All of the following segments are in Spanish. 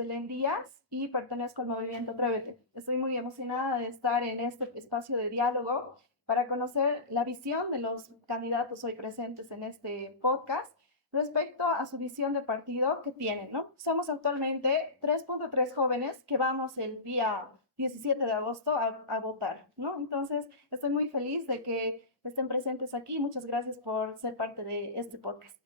Belén Díaz y pertenezco al movimiento Atrévete. Estoy muy emocionada de estar en este espacio de diálogo para conocer la visión de los candidatos hoy presentes en este podcast respecto a su visión de partido que tienen, ¿no? Somos actualmente 3.3 jóvenes que vamos el día 17 de agosto a votar, ¿no? Entonces, estoy muy feliz de que estén presentes aquí. Muchas gracias por ser parte de este podcast.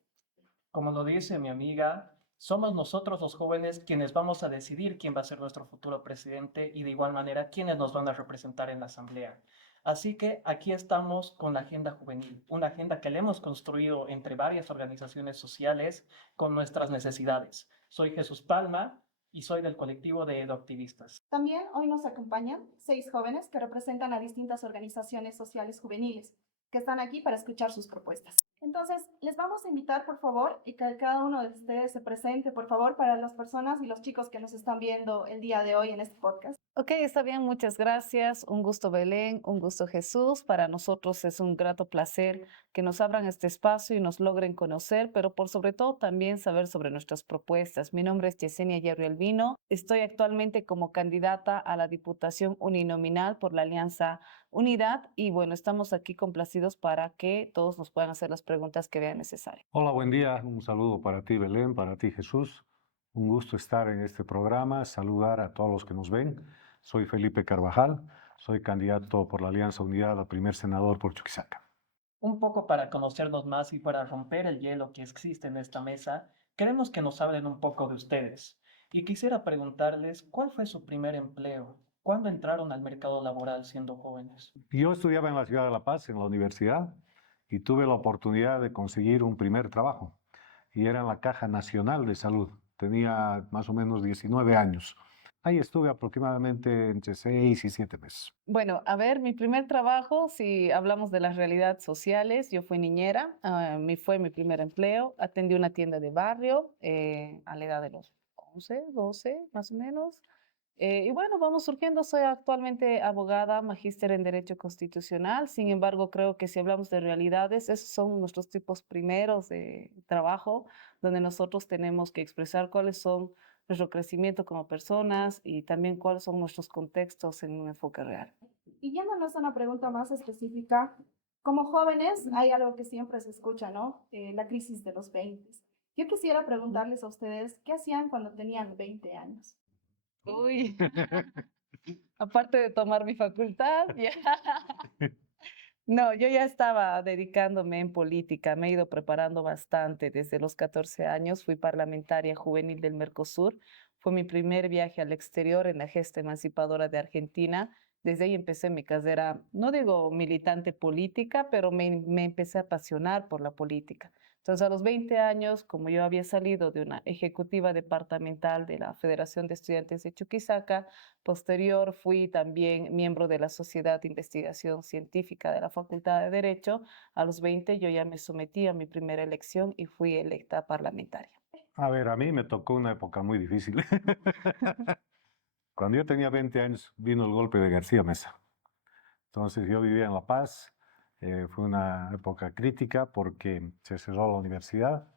Como lo dice mi amiga, somos nosotros los jóvenes quienes vamos a decidir quién va a ser nuestro futuro presidente y de igual manera quiénes nos van a representar en la asamblea. Así que aquí estamos con la Agenda Juvenil, una agenda que le hemos construido entre varias organizaciones sociales con nuestras necesidades. Soy Jesús Palma y soy del colectivo de Edoactivistas. También hoy nos acompañan 6 jóvenes que representan a distintas organizaciones sociales juveniles, que están aquí para escuchar sus propuestas. Entonces, les vamos a invitar, por favor, y que cada uno de ustedes se presente, por favor, para las personas y los chicos que nos están viendo el día de hoy en este podcast. Ok, está bien, muchas gracias. Un gusto, Belén, un gusto, Jesús. Para nosotros es un grato placer que nos abran este espacio y nos logren conocer, pero por sobre todo también saber sobre nuestras propuestas. Mi nombre es Yesenia Hierro Albino. Estoy actualmente como candidata a la Diputación Uninominal por la Alianza Unidad y bueno, estamos aquí complacidos para que todos nos puedan hacer las preguntas que vean necesarias. Hola, buen día. Un saludo para ti, Belén, para ti, Jesús. Un gusto estar en este programa, saludar a todos los que nos ven. Soy Felipe Carvajal, soy candidato por la Alianza Unidad a primer senador por Chuquisaca. Un poco para conocernos más y para romper el hielo que existe en esta mesa, queremos que nos hablen un poco de ustedes. Y quisiera preguntarles, ¿cuál fue su primer empleo? ¿Cuándo entraron al mercado laboral siendo jóvenes? Yo estudiaba en la ciudad de La Paz, en la universidad, y tuve la oportunidad de conseguir un primer trabajo. Y era en la Caja Nacional de Salud. Tenía más o menos 19 años. Ahí estuve aproximadamente entre 6 y 7 meses. Bueno, a ver, mi primer trabajo, si hablamos de las realidades sociales, yo fui niñera, fue mi primer empleo, atendí una tienda de barrio a la edad de los 11, 12 más o menos. Y bueno, vamos surgiendo, soy actualmente abogada, magíster en Derecho Constitucional, sin embargo, creo que si hablamos de realidades, esos son nuestros tipos primeros de trabajo, donde nosotros tenemos que expresar cuáles son nuestro crecimiento como personas y también cuáles son nuestros contextos en un enfoque real. Y yéndonos a una pregunta más específica, como jóvenes hay algo que siempre se escucha, ¿no? La crisis de los 20. Yo quisiera preguntarles a ustedes, ¿qué hacían cuando tenían 20 años? Uy, aparte de tomar mi facultad, ya. No, yo ya estaba dedicándome en política, me he ido preparando bastante. Desde los 14 años fui parlamentaria juvenil del Mercosur. Fue mi primer viaje al exterior en la gesta emancipadora de Argentina. Desde ahí empecé mi carrera, no digo militante política, pero me empecé a apasionar por la política. Entonces, a los 20 años, como yo había salido de una ejecutiva departamental de la Federación de Estudiantes de Chuquisaca, posterior fui también miembro de la Sociedad de Investigación Científica de la Facultad de Derecho. A los 20 yo ya me sometí a mi primera elección y fui electa parlamentaria. A ver, a mí me tocó una época muy difícil. Cuando yo tenía 20 años vino el golpe de García Mesa. Entonces yo vivía en La Paz. Fue una época crítica porque se cerró la universidad.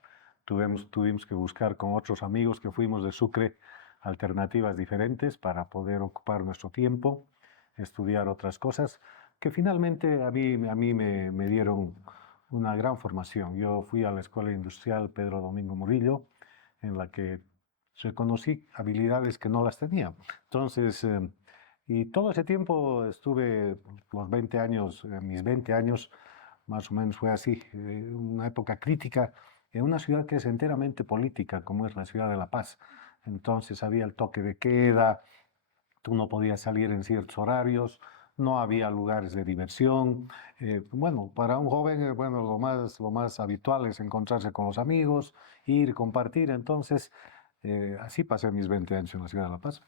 Tuvimos que buscar con otros amigos que fuimos de Sucre alternativas diferentes para poder ocupar nuestro tiempo, estudiar otras cosas, que finalmente a mí me dieron una gran formación. Yo fui a la Escuela Industrial Pedro Domingo Murillo, en la que reconocí habilidades que no las tenía. Entonces, y todo ese tiempo estuve, los 20 años, mis 20 años, más o menos fue así, una época crítica en una ciudad que es enteramente política, como es la ciudad de La Paz. Entonces había el toque de queda, tú no podías salir en ciertos horarios, no había lugares de diversión. Bueno, para un joven, bueno, lo más habitual es encontrarse con los amigos, ir, compartir. Entonces, así pasé mis 20 años en la ciudad de La Paz.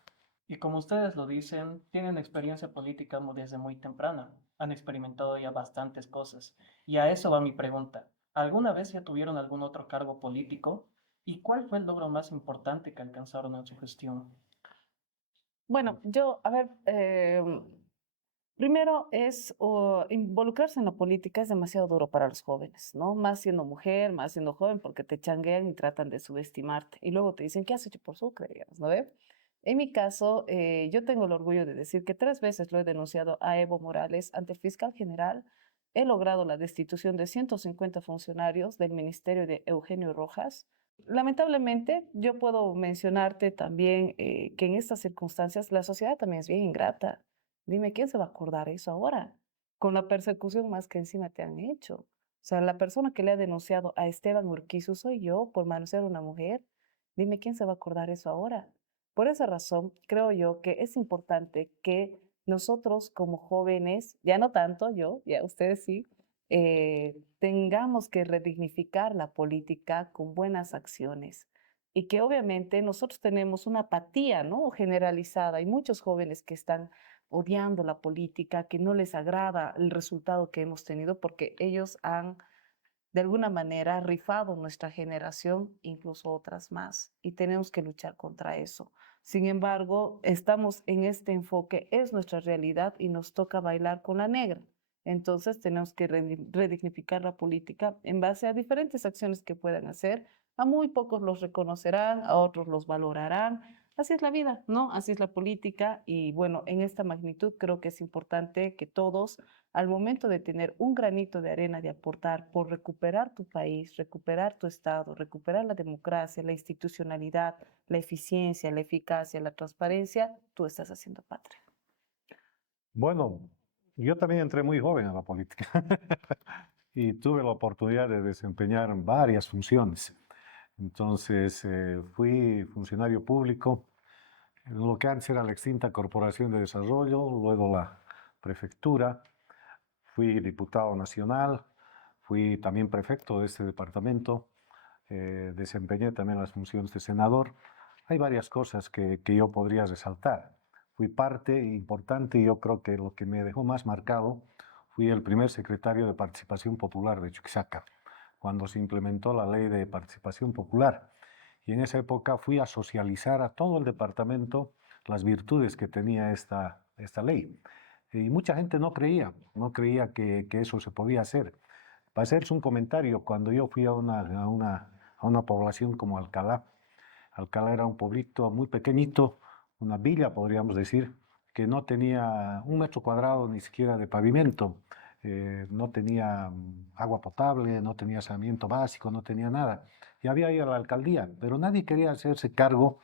Y como ustedes lo dicen, tienen experiencia política desde muy temprana. Han experimentado ya bastantes cosas. Y a eso va mi pregunta. ¿Alguna vez ya tuvieron algún otro cargo político? ¿Y cuál fue el logro más importante que alcanzaron en su gestión? Bueno, yo, a ver, Primero es involucrarse en la política es demasiado duro para los jóvenes, ¿no? Más siendo mujer, más siendo joven, porque te changuean y tratan de subestimarte. Y luego te dicen, ¿qué has hecho por Sucre? Digamos, ¿no ve? En mi caso, yo tengo el orgullo de decir que 3 veces lo he denunciado a Evo Morales ante el fiscal general. He logrado la destitución de 150 funcionarios del ministerio de Eugenio Rojas. Lamentablemente, yo puedo mencionarte también que en estas circunstancias la sociedad también es bien ingrata. Dime, ¿quién se va a acordar eso ahora? Con la persecución más que encima te han hecho. O sea, la persona que le ha denunciado a Esteban Urquizu soy yo por manosear a una mujer. Dime, ¿quién se va a acordar eso ahora? Por esa razón, creo yo que es importante que nosotros como jóvenes, ya no tanto yo, ya ustedes sí, tengamos que redignificar la política con buenas acciones y que obviamente nosotros tenemos una apatía, ¿no? Generalizada. Hay muchos jóvenes que están odiando la política, que no les agrada el resultado que hemos tenido porque ellos han de alguna manera rifado nuestra generación, incluso otras más, y tenemos que luchar contra eso. Sin embargo, estamos en este enfoque, es nuestra realidad y nos toca bailar con la negra. Entonces tenemos que redignificar la política en base a diferentes acciones que puedan hacer. A muy pocos los reconocerán, a otros los valorarán. Así es la vida, ¿no? Así es la política y bueno, en esta magnitud creo que es importante que todos al momento de tener un granito de arena de aportar por recuperar tu país, recuperar tu Estado, recuperar la democracia, la institucionalidad, la eficiencia, la eficacia, la transparencia, tú estás haciendo patria. Bueno, yo también entré muy joven a la política y tuve la oportunidad de desempeñar varias funciones. Entonces, fui funcionario público en lo que antes era la extinta Corporación de Desarrollo, luego la prefectura, fui diputado nacional, fui también prefecto de este departamento, desempeñé también las funciones de senador. Hay varias cosas que yo podría resaltar. Fui parte importante y yo creo que lo que me dejó más marcado fui el primer secretario de Participación Popular de Chuquisaca, cuando se implementó la ley de participación popular. Y en esa época fui a socializar a todo el departamento las virtudes que tenía esta ley. Y mucha gente no creía que eso se podía hacer. Para hacerse un comentario, cuando yo fui a una población como Alcalá, Alcalá era un pueblito muy pequeñito, una villa, podríamos decir, que no tenía 1 metro cuadrado ni siquiera de pavimento, no tenía agua potable, no tenía saneamiento básico, no tenía nada. Y había ido a la alcaldía, pero nadie quería hacerse cargo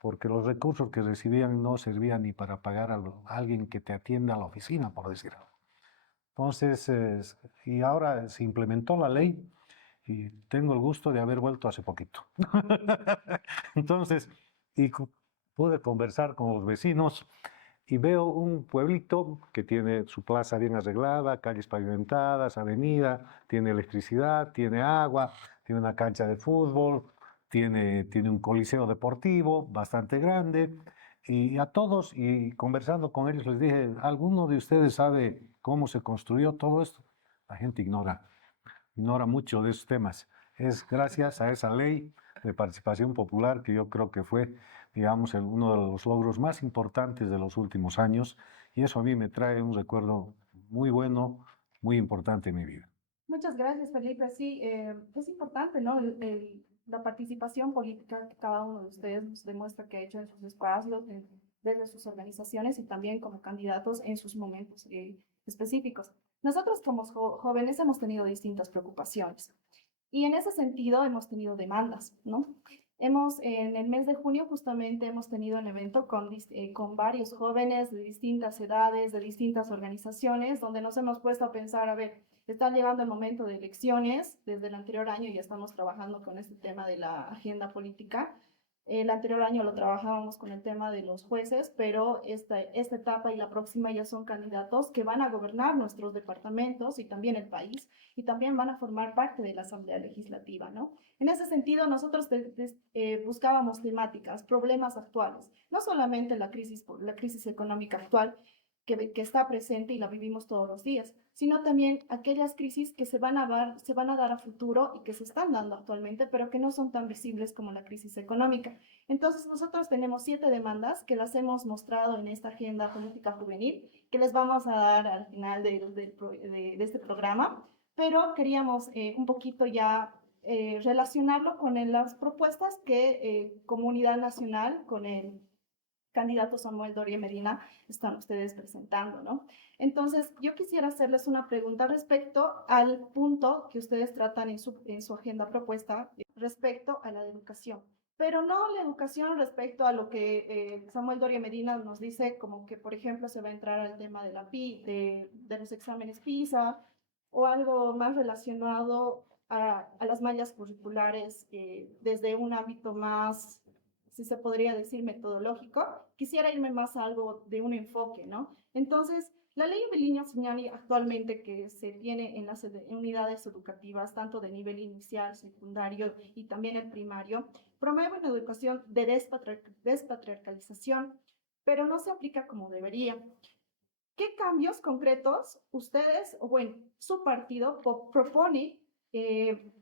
porque los recursos que recibían no servían ni para pagar a alguien que te atienda a la oficina, por decirlo. Entonces, y ahora se implementó la ley y tengo el gusto de haber vuelto hace poquito. Entonces, y pude conversar con los vecinos y veo un pueblito que tiene su plaza bien arreglada, calles pavimentadas, avenida, tiene electricidad, tiene agua, tiene una cancha de fútbol, tiene un coliseo deportivo bastante grande. Y a todos, y conversando con ellos, les dije, ¿alguno de ustedes sabe cómo se construyó todo esto? La gente ignora mucho de esos temas. Es gracias a esa ley de participación popular que yo creo que fue, digamos, uno de los logros más importantes de los últimos años, y eso a mí me trae un recuerdo muy bueno, muy importante en mi vida. Muchas gracias, Felipe. Sí, es importante, ¿no? La participación política que cada uno de ustedes nos demuestra que ha hecho en sus espacios, desde sus organizaciones y también como candidatos en sus momentos específicos. Nosotros como jóvenes hemos tenido distintas preocupaciones y en ese sentido hemos tenido demandas, ¿no? En el mes de junio justamente hemos tenido un evento con varios jóvenes de distintas edades, de distintas organizaciones, donde nos hemos puesto a pensar, a ver, está llegando el momento de elecciones, desde el anterior año ya estamos trabajando con este tema de la agenda política. El anterior año lo trabajábamos con el tema de los jueces, pero esta etapa y la próxima ya son candidatos que van a gobernar nuestros departamentos y también el país, y también van a formar parte de la Asamblea Legislativa, ¿no? En ese sentido, nosotros buscábamos temáticas, problemas actuales, no solamente la crisis económica actual, que está presente y la vivimos todos los días, sino también aquellas crisis que se van a dar a futuro y que se están dando actualmente, pero que no son tan visibles como la crisis económica. Entonces, nosotros tenemos 7 demandas que las hemos mostrado en esta agenda política juvenil, que les vamos a dar al final de este programa, pero queríamos un poquito ya relacionarlo con las propuestas que Comunidad Nacional, con el candidato Samuel Doria Medina, están ustedes presentando, ¿no? Entonces, yo quisiera hacerles una pregunta respecto al punto que ustedes tratan en su agenda propuesta respecto a la educación. Pero no la educación respecto a lo que Samuel Doria Medina nos dice, como que, por ejemplo, se va a entrar al tema de de los exámenes PISA, o algo más relacionado a las mallas curriculares desde un ámbito más, si se podría decir, metodológico. Quisiera irme más a algo de un enfoque, ¿no? Entonces, la ley Beliño-Signani actualmente que se tiene en las unidades educativas, tanto de nivel inicial, secundario y también el primario, promueve una educación de despatriarcalización, pero no se aplica como debería. ¿Qué cambios concretos ustedes, o bueno, su partido propone en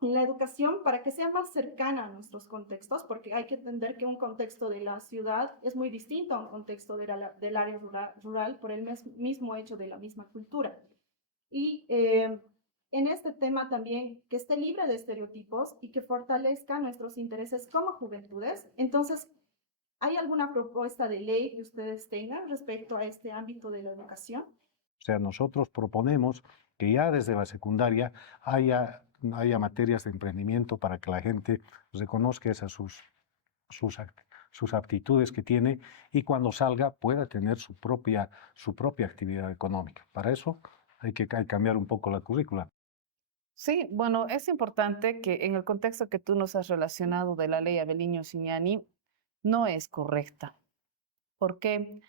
la educación para que sea más cercana a nuestros contextos? Porque hay que entender que un contexto de la ciudad es muy distinto a un contexto del área rural por el mismo hecho de la misma cultura. Y en este tema también que esté libre de estereotipos y que fortalezca nuestros intereses como juventudes. Entonces, ¿hay alguna propuesta de ley que ustedes tengan respecto a este ámbito de la educación? O sea, nosotros proponemos que ya desde la secundaria haya materias de emprendimiento para que la gente reconozca sus aptitudes que tiene y cuando salga pueda tener su propia actividad económica. Para eso hay que cambiar un poco la currícula. Sí, bueno, es importante que en el contexto que tú nos has relacionado de la ley Abeliño-Signani, no es correcta. Porque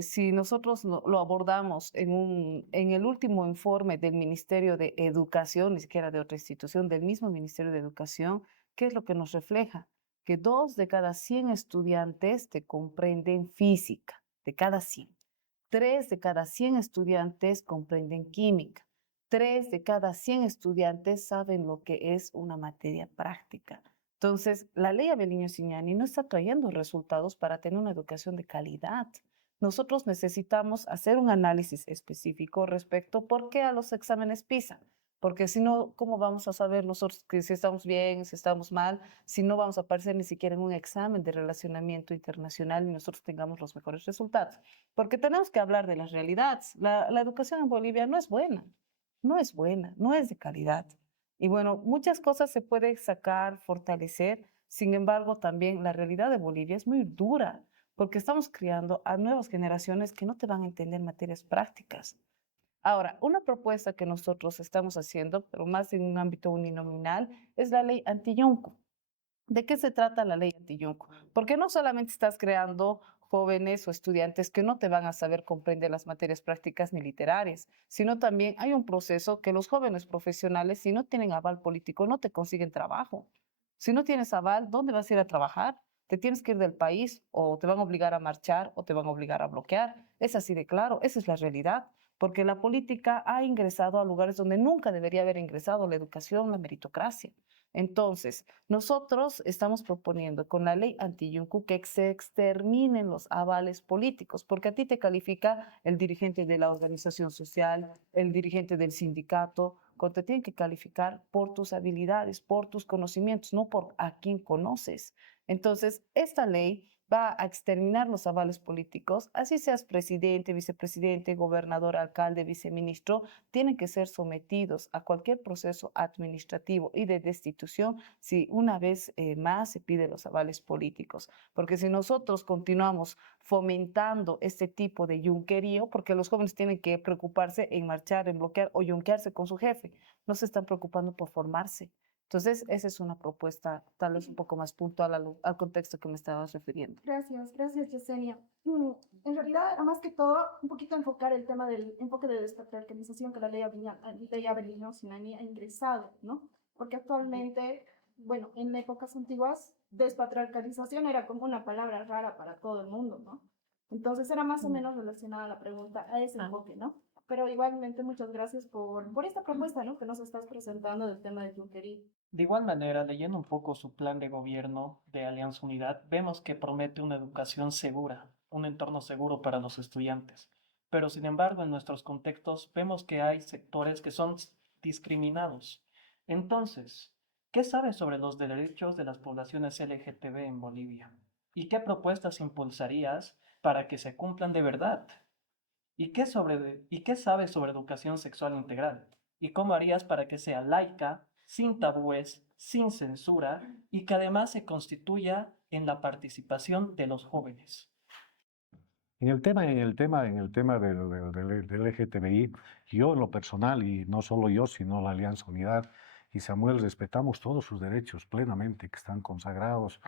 si nosotros lo abordamos en el último informe del Ministerio de Educación, ni siquiera de otra institución, del mismo Ministerio de Educación, ¿qué es lo que nos refleja? Que 2 de cada 100 estudiantes te comprenden física, de cada 100. 3 de cada 100 estudiantes comprenden química. 3 de cada 100 estudiantes saben lo que es una materia práctica. Entonces, la ley Abeliño-Signani no está trayendo resultados para tener una educación de calidad. Nosotros necesitamos hacer un análisis específico respecto por qué a los exámenes PISA, porque si no, ¿cómo vamos a saber nosotros que si estamos bien, si estamos mal, si no vamos a aparecer ni siquiera en un examen de relacionamiento internacional y nosotros tengamos los mejores resultados? Porque tenemos que hablar de las realidades. La educación en Bolivia no es buena, no es buena, no es de calidad. Y bueno, muchas cosas se pueden sacar, fortalecer. Sin embargo, también la realidad de Bolivia es muy dura porque estamos criando a nuevas generaciones que no te van a entender materias prácticas. Ahora, una propuesta que nosotros estamos haciendo, pero más en un ámbito uninominal, es la ley anti-Yunque. ¿De qué se trata la ley anti-Yunque? Porque no solamente estás creando jóvenes o estudiantes que no te van a saber comprender las materias prácticas ni literarias, sino también hay un proceso que los jóvenes profesionales, si no tienen aval político, no te consiguen trabajo. Si no tienes aval, ¿dónde vas a ir a trabajar? Te tienes que ir del país o te van a obligar a marchar o te van a obligar a bloquear. Es así de claro, esa es la realidad, porque la política ha ingresado a lugares donde nunca debería haber ingresado la educación, la meritocracia. Entonces, nosotros estamos proponiendo con la ley anti-Yunque que se exterminen los avales políticos, porque a ti te califica el dirigente de la organización social, el dirigente del sindicato, cuando te tienen que calificar por tus habilidades, por tus conocimientos, no por a quién conoces. Entonces, esta ley va a exterminar los avales políticos, así seas presidente, vicepresidente, gobernador, alcalde, viceministro, tienen que ser sometidos a cualquier proceso administrativo y de destitución si una vez más se pide los avales políticos. Porque si nosotros continuamos fomentando este tipo de yunquerío, porque los jóvenes tienen que preocuparse en marchar, en bloquear o yunquearse con su jefe, no se están preocupando por formarse. Entonces, esa es una propuesta tal vez un poco más puntual al contexto que me estabas refiriendo. Gracias, Yesenia. En realidad, más que todo, un poquito enfocar el tema del enfoque de despatriarcalización que la ley Abeliño-Signani ha ingresado, ¿no? Porque actualmente, bueno, en épocas antiguas, despatriarcalización era como una palabra rara para todo el mundo, ¿no? Entonces era más o Mm. menos relacionada la pregunta a ese Ah. enfoque, ¿no? Pero igualmente muchas gracias por esta propuesta, ¿no? Que nos estás presentando del tema de Junquería. De igual manera, leyendo un poco su plan de gobierno de Alianza Unidad, vemos que promete una educación segura, un entorno seguro para los estudiantes. Pero sin embargo, en nuestros contextos vemos que hay sectores que son discriminados. Entonces, ¿qué sabes sobre los derechos de las poblaciones LGTB en Bolivia? ¿Y qué propuestas impulsarías para que se cumplan de verdad? ¿Y qué sabes sobre educación sexual integral? ¿Y cómo harías para que sea laica, sin tabúes, sin censura y que además se constituya en la participación de los jóvenes? En el tema del LGTBI, yo en lo personal, y no solo yo, sino la Alianza Unidad y Samuel, respetamos todos sus derechos plenamente, que están consagrados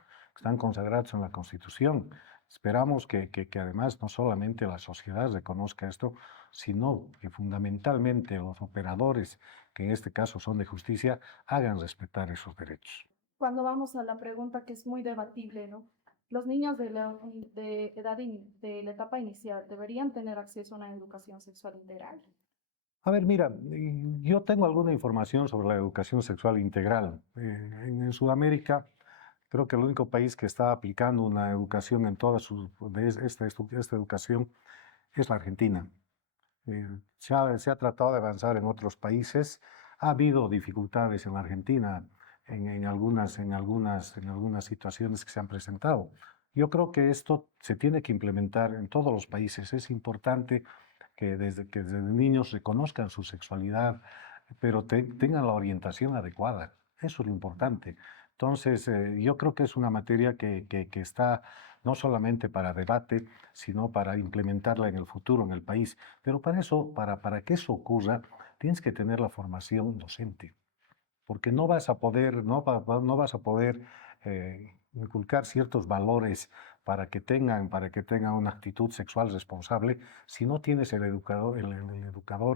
en la Constitución. Esperamos que además no solamente la sociedad reconozca esto, sino que fundamentalmente los operadores, que en este caso son de justicia, hagan respetar esos derechos. Cuando vamos a la pregunta que es muy debatible, ¿no? Los niños de edad de la etapa inicial deberían tener acceso a una educación sexual integral. A ver, mira, yo tengo alguna información sobre la educación sexual integral. En Sudamérica, creo que el único país que está aplicando una educación en toda esta educación es la Argentina. Se ha tratado de avanzar en otros países. Ha habido dificultades en la Argentina en algunas situaciones que se han presentado. Yo creo que esto se tiene que implementar en todos los países. Es importante que desde niños reconozcan su sexualidad, pero tengan la orientación adecuada. Eso es lo importante. Entonces, yo creo que es una materia que está no solamente para debate, sino para implementarla en el futuro en el país. Pero para eso, para que eso ocurra, tienes que tener la formación docente, porque no vas a poder inculcar ciertos valores para que tengan una actitud sexual responsable si no tienes el educador,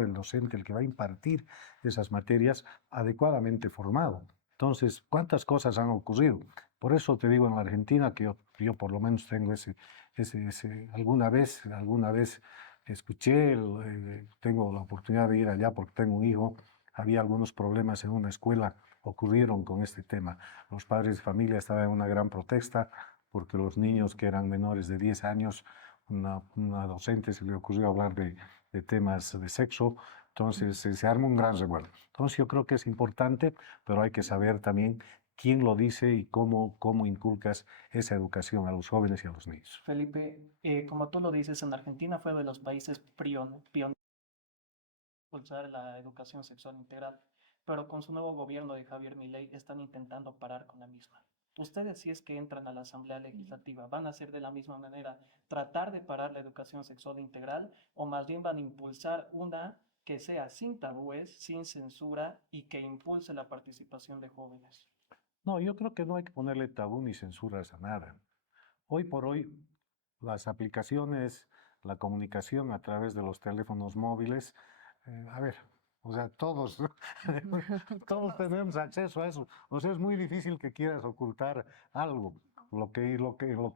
el docente, el que va a impartir esas materias adecuadamente formado. Entonces, ¿cuántas cosas han ocurrido? Por eso te digo en la Argentina que yo por lo menos tengo alguna vez escuché, tengo la oportunidad de ir allá porque tengo un hijo. Había algunos problemas en una escuela, ocurrieron con este tema. Los padres de familia estaban en una gran protesta porque los niños que eran menores de 10 años, una docente se le ocurrió hablar de temas de sexo, entonces se arma un gran revuelo. Entonces yo creo que es importante, pero hay que saber también quién lo dice y cómo inculcas esa educación a los jóvenes y a los niños. Felipe, como tú lo dices, en Argentina fue de los países pioneros en impulsar la educación sexual integral, pero con su nuevo gobierno de Javier Milei están intentando parar con la misma. Ustedes, si es que entran a la Asamblea Legislativa, ¿van a hacer de la misma manera tratar de parar la educación sexual integral o más bien van a impulsar una que sea sin tabúes, sin censura y que impulse la participación de jóvenes? No, yo creo que no hay que ponerle tabú ni censuras a nada. Hoy por hoy, las aplicaciones, la comunicación a través de los teléfonos móviles, a ver, o sea, todos, todos tenemos acceso a eso. O sea, es muy difícil que quieras ocultar algo. Lo que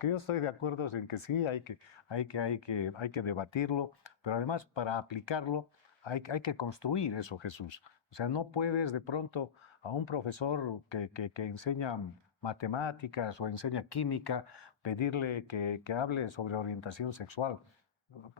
yo estoy de acuerdo es en que sí, hay que debatirlo, pero además para aplicarlo hay que construir eso, Jesús. O sea, no puedes de pronto a un profesor que enseña matemáticas o enseña química pedirle que hable sobre orientación sexual.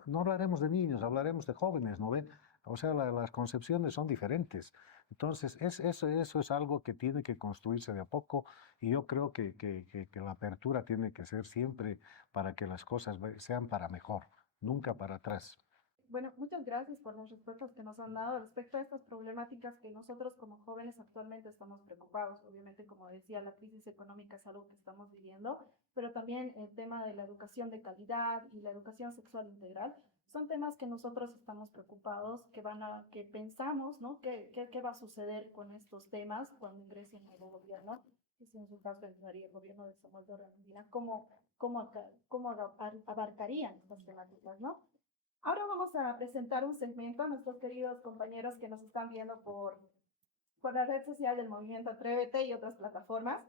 No hablaremos de niños, hablaremos de jóvenes, ¿no ven? O sea, las concepciones son diferentes. Entonces, eso es algo que tiene que construirse de a poco y yo creo que la apertura tiene que ser siempre para que las cosas sean para mejor, nunca para atrás. Bueno, muchas gracias por las respuestas que nos han dado respecto a estas problemáticas que nosotros como jóvenes actualmente estamos preocupados. Obviamente, como decía, la crisis económica es algo que estamos viviendo, pero también el tema de la educación de calidad y la educación sexual integral son temas que nosotros estamos preocupados, que pensamos, ¿no? ¿Qué va a suceder con estos temas cuando ingrese el nuevo gobierno? Que si en su caso entraría el gobierno de Samuel Doria Medina, ¿cómo abarcarían estas temáticas, ¿no? Ahora vamos a presentar un segmento a nuestros queridos compañeros que nos están viendo por la red social del Movimiento Atrévete y otras plataformas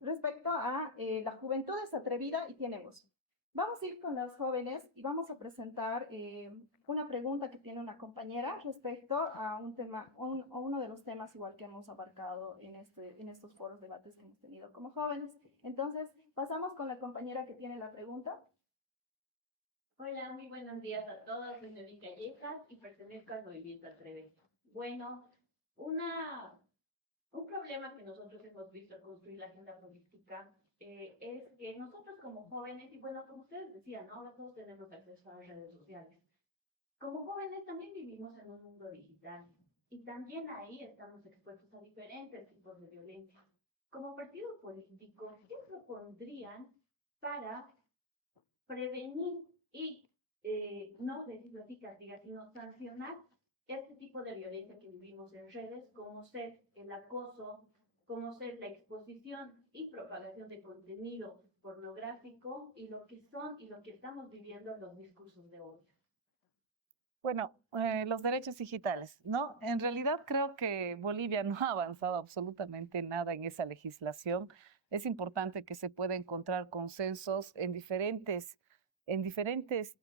respecto a la juventud es atrevida y tiene voz. Vamos a ir con los jóvenes y vamos a presentar una pregunta que tiene una compañera respecto a un tema, a uno de los temas igual que hemos abarcado en estos foros debates que hemos tenido como jóvenes. Entonces, pasamos con la compañera que tiene la pregunta. Hola, muy buenos días a todos. Soy Nevi Callejas y pertenezco al Movimiento Atreve. Bueno, un problema que nosotros hemos visto al construir la agenda política es que nosotros como jóvenes, y bueno, como ustedes decían, ¿no? Ahora todos tenemos acceso a las redes sociales. Como jóvenes también vivimos en un mundo digital y también ahí estamos expuestos a diferentes tipos de violencia. Como partido político, ¿qué propondrían para prevenir y no decirlo así, castigar, sino sancionar este tipo de violencia que vivimos en redes, como ser el acoso, como ser la exposición y propagación de contenido pornográfico y lo que son y lo que estamos viviendo los discursos de odio? Bueno, los derechos digitales, ¿no? En realidad creo que Bolivia no ha avanzado absolutamente nada en esa legislación. Es importante que se pueda encontrar consensos en diferentes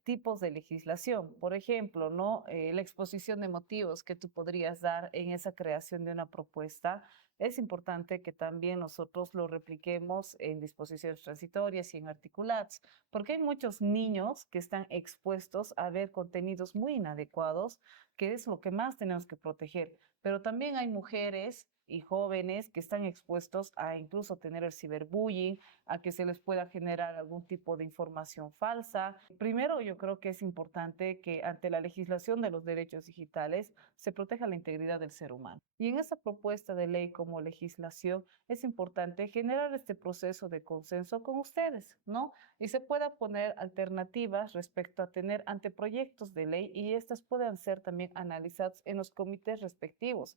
tipos de legislación. Por ejemplo, ¿no? La exposición de motivos que tú podrías dar en esa creación de una propuesta. Es importante que también nosotros lo repliquemos en disposiciones transitorias y en articulados, porque hay muchos niños que están expuestos a ver contenidos muy inadecuados, que es lo que más tenemos que proteger. Pero también hay mujeres y jóvenes que están expuestos a incluso tener el ciberbullying, a que se les pueda generar algún tipo de información falsa. Primero, yo creo que es importante que ante la legislación de los derechos digitales se proteja la integridad del ser humano. Y en esa propuesta de ley como legislación es importante generar este proceso de consenso con ustedes, ¿no? Y se pueda poner alternativas respecto a tener anteproyectos de ley y estas puedan ser también analizadas en los comités respectivos.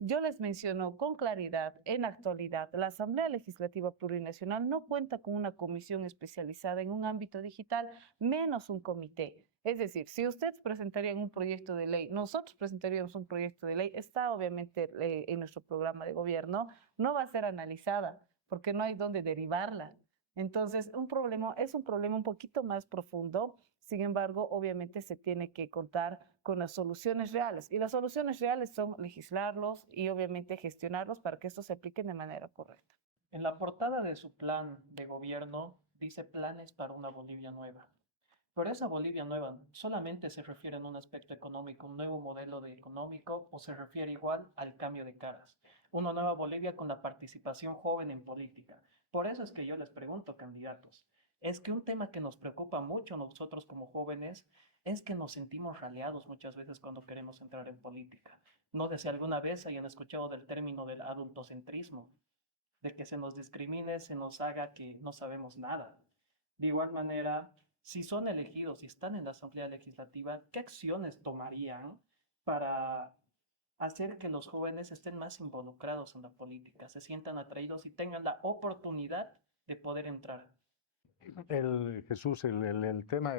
Yo les menciono con claridad, en la actualidad, la Asamblea Legislativa Plurinacional no cuenta con una comisión especializada en un ámbito digital, menos un comité. Es decir, si ustedes presentarían un proyecto de ley, nosotros presentaríamos un proyecto de ley, está obviamente en nuestro programa de gobierno, no va a ser analizada porque no hay dónde derivarla. Entonces, es un problema un poquito más profundo. Sin embargo, obviamente se tiene que contar con las soluciones reales. Y las soluciones reales son legislarlos y obviamente gestionarlos para que esto se aplique de manera correcta. En la portada de su plan de gobierno dice planes para una Bolivia nueva. Pero esa Bolivia nueva solamente se refiere en un aspecto económico, un nuevo modelo de económico, o se refiere igual al cambio de caras, una nueva Bolivia con la participación joven en política. Por eso es que yo les pregunto, candidatos, es que un tema que nos preocupa mucho a nosotros como jóvenes es que nos sentimos raleados muchas veces cuando queremos entrar en política. No sé si alguna vez hayan escuchado del término del adultocentrismo, de que se nos discrimine, se nos haga que no sabemos nada. De igual manera, si son elegidos y están en la Asamblea Legislativa, ¿qué acciones tomarían para hacer que los jóvenes estén más involucrados en la política, se sientan atraídos y tengan la oportunidad de poder entrar? Jesús, el tema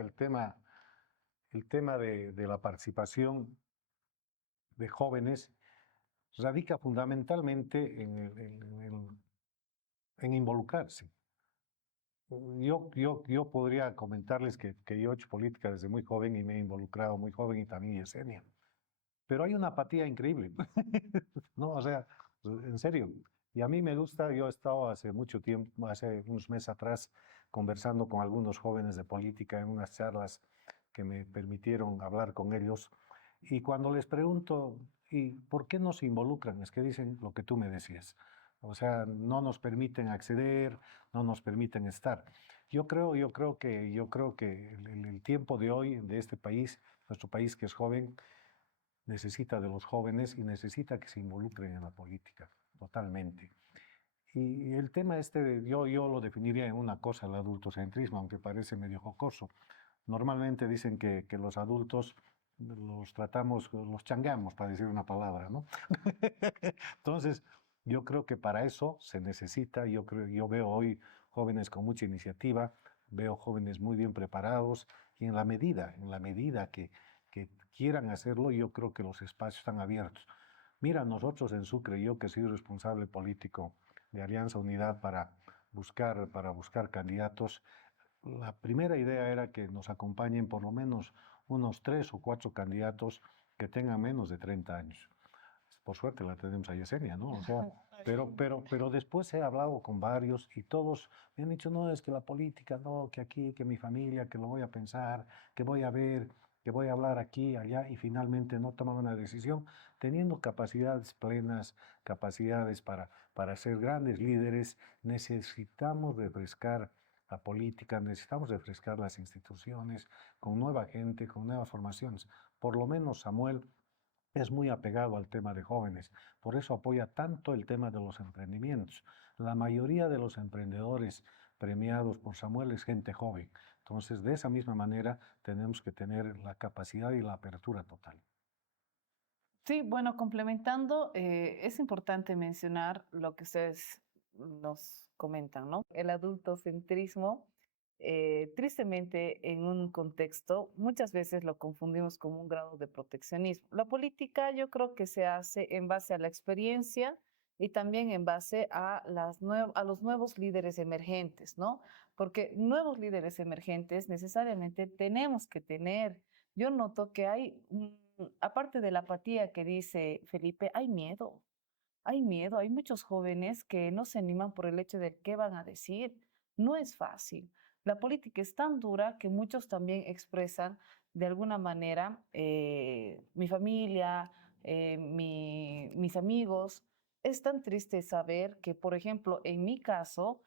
de la participación de jóvenes radica fundamentalmente en involucrarse. Yo podría comentarles que yo he hecho política desde muy joven y me he involucrado muy joven y también Yesenia. Pero hay una apatía increíble, ¿no? O sea, en serio. Y a mí me gusta, yo he estado hace mucho tiempo, hace unos meses atrás, conversando con algunos jóvenes de política en unas charlas que me permitieron hablar con ellos. Y cuando les pregunto, ¿y por qué no se involucran? Es que dicen lo que tú me decías. O sea, no nos permiten acceder, no nos permiten estar. Yo creo que el tiempo de hoy, de este país, nuestro país que es joven, necesita de los jóvenes y necesita que se involucren en la política, totalmente. Y el tema yo lo definiría en una cosa, el adultocentrismo, aunque parece medio jocoso. Normalmente dicen que los adultos los tratamos, los changueamos, para decir una palabra, ¿no? Entonces, yo creo que para eso se necesita, yo veo hoy jóvenes con mucha iniciativa, veo jóvenes muy bien preparados y en la medida que quieran hacerlo, yo creo que los espacios están abiertos. Mira, nosotros en Sucre, yo que soy responsable político de Alianza Unidad para buscar candidatos, la primera idea era que nos acompañen por lo menos unos 3 o 4 candidatos que tengan menos de 30 años. Por suerte la tenemos a Yesenia, ¿no? O sea, pero después he hablado con varios y todos me han dicho, no, es que la política, no, que aquí, que mi familia, que lo voy a pensar, que voy a ver, que voy a hablar aquí, allá, y finalmente no toman una decisión, teniendo capacidades plenas, capacidades para ser grandes líderes. Necesitamos refrescar la política, necesitamos refrescar las instituciones con nueva gente, con nuevas formaciones. Por lo menos Samuel es muy apegado al tema de jóvenes, por eso apoya tanto el tema de los emprendimientos. La mayoría de los emprendedores premiados por Samuel es gente joven. Entonces, de esa misma manera, tenemos que tener la capacidad y la apertura total. Sí, bueno, complementando, es importante mencionar lo que ustedes nos comentan, ¿no? El adultocentrismo, tristemente en un contexto, muchas veces lo confundimos con un grado de proteccionismo. La política yo creo que se hace en base a la experiencia y también en base a, a los nuevos líderes emergentes, ¿no? Porque nuevos líderes emergentes necesariamente tenemos que tener. Yo noto que hay aparte de la apatía que dice Felipe, hay miedo, hay miedo, hay muchos jóvenes que no se animan por el hecho de qué van a decir. No es fácil. La política es tan dura que muchos también expresan de alguna manera, mi familia, mis amigos. Es tan triste saber que, por ejemplo, en mi caso,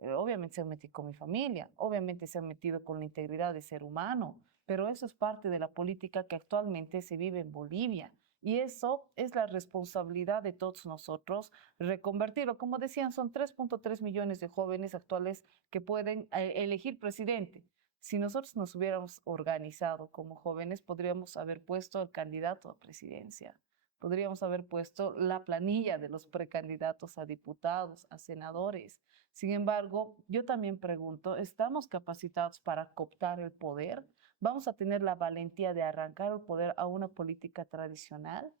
obviamente se han metido con mi familia, obviamente se han metido con la integridad de ser humano, pero eso es parte de la política que actualmente se vive en Bolivia. Y eso es la responsabilidad de todos nosotros, reconvertirlo. Como decían, son 3.3 millones de jóvenes actuales que pueden elegir presidente. Si nosotros nos hubiéramos organizado como jóvenes, podríamos haber puesto al candidato a presidencia, podríamos haber puesto la planilla de los precandidatos a diputados, a senadores. Sin embargo, yo también pregunto, ¿estamos capacitados para cooptar el poder? ¿Vamos a tener la valentía de arrancar el poder a una política tradicional?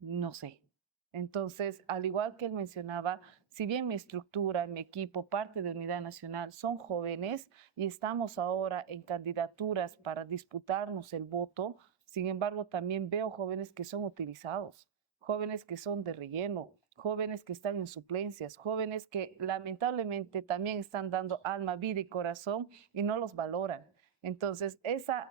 No sé. Entonces, al igual que él mencionaba, si bien mi estructura, mi equipo, parte de Unidad Nacional son jóvenes y estamos ahora en candidaturas para disputarnos el voto, sin embargo, también veo jóvenes que son utilizados, jóvenes que son de relleno, jóvenes que están en suplencias, jóvenes que lamentablemente también están dando alma, vida y corazón y no los valoran. Entonces, esa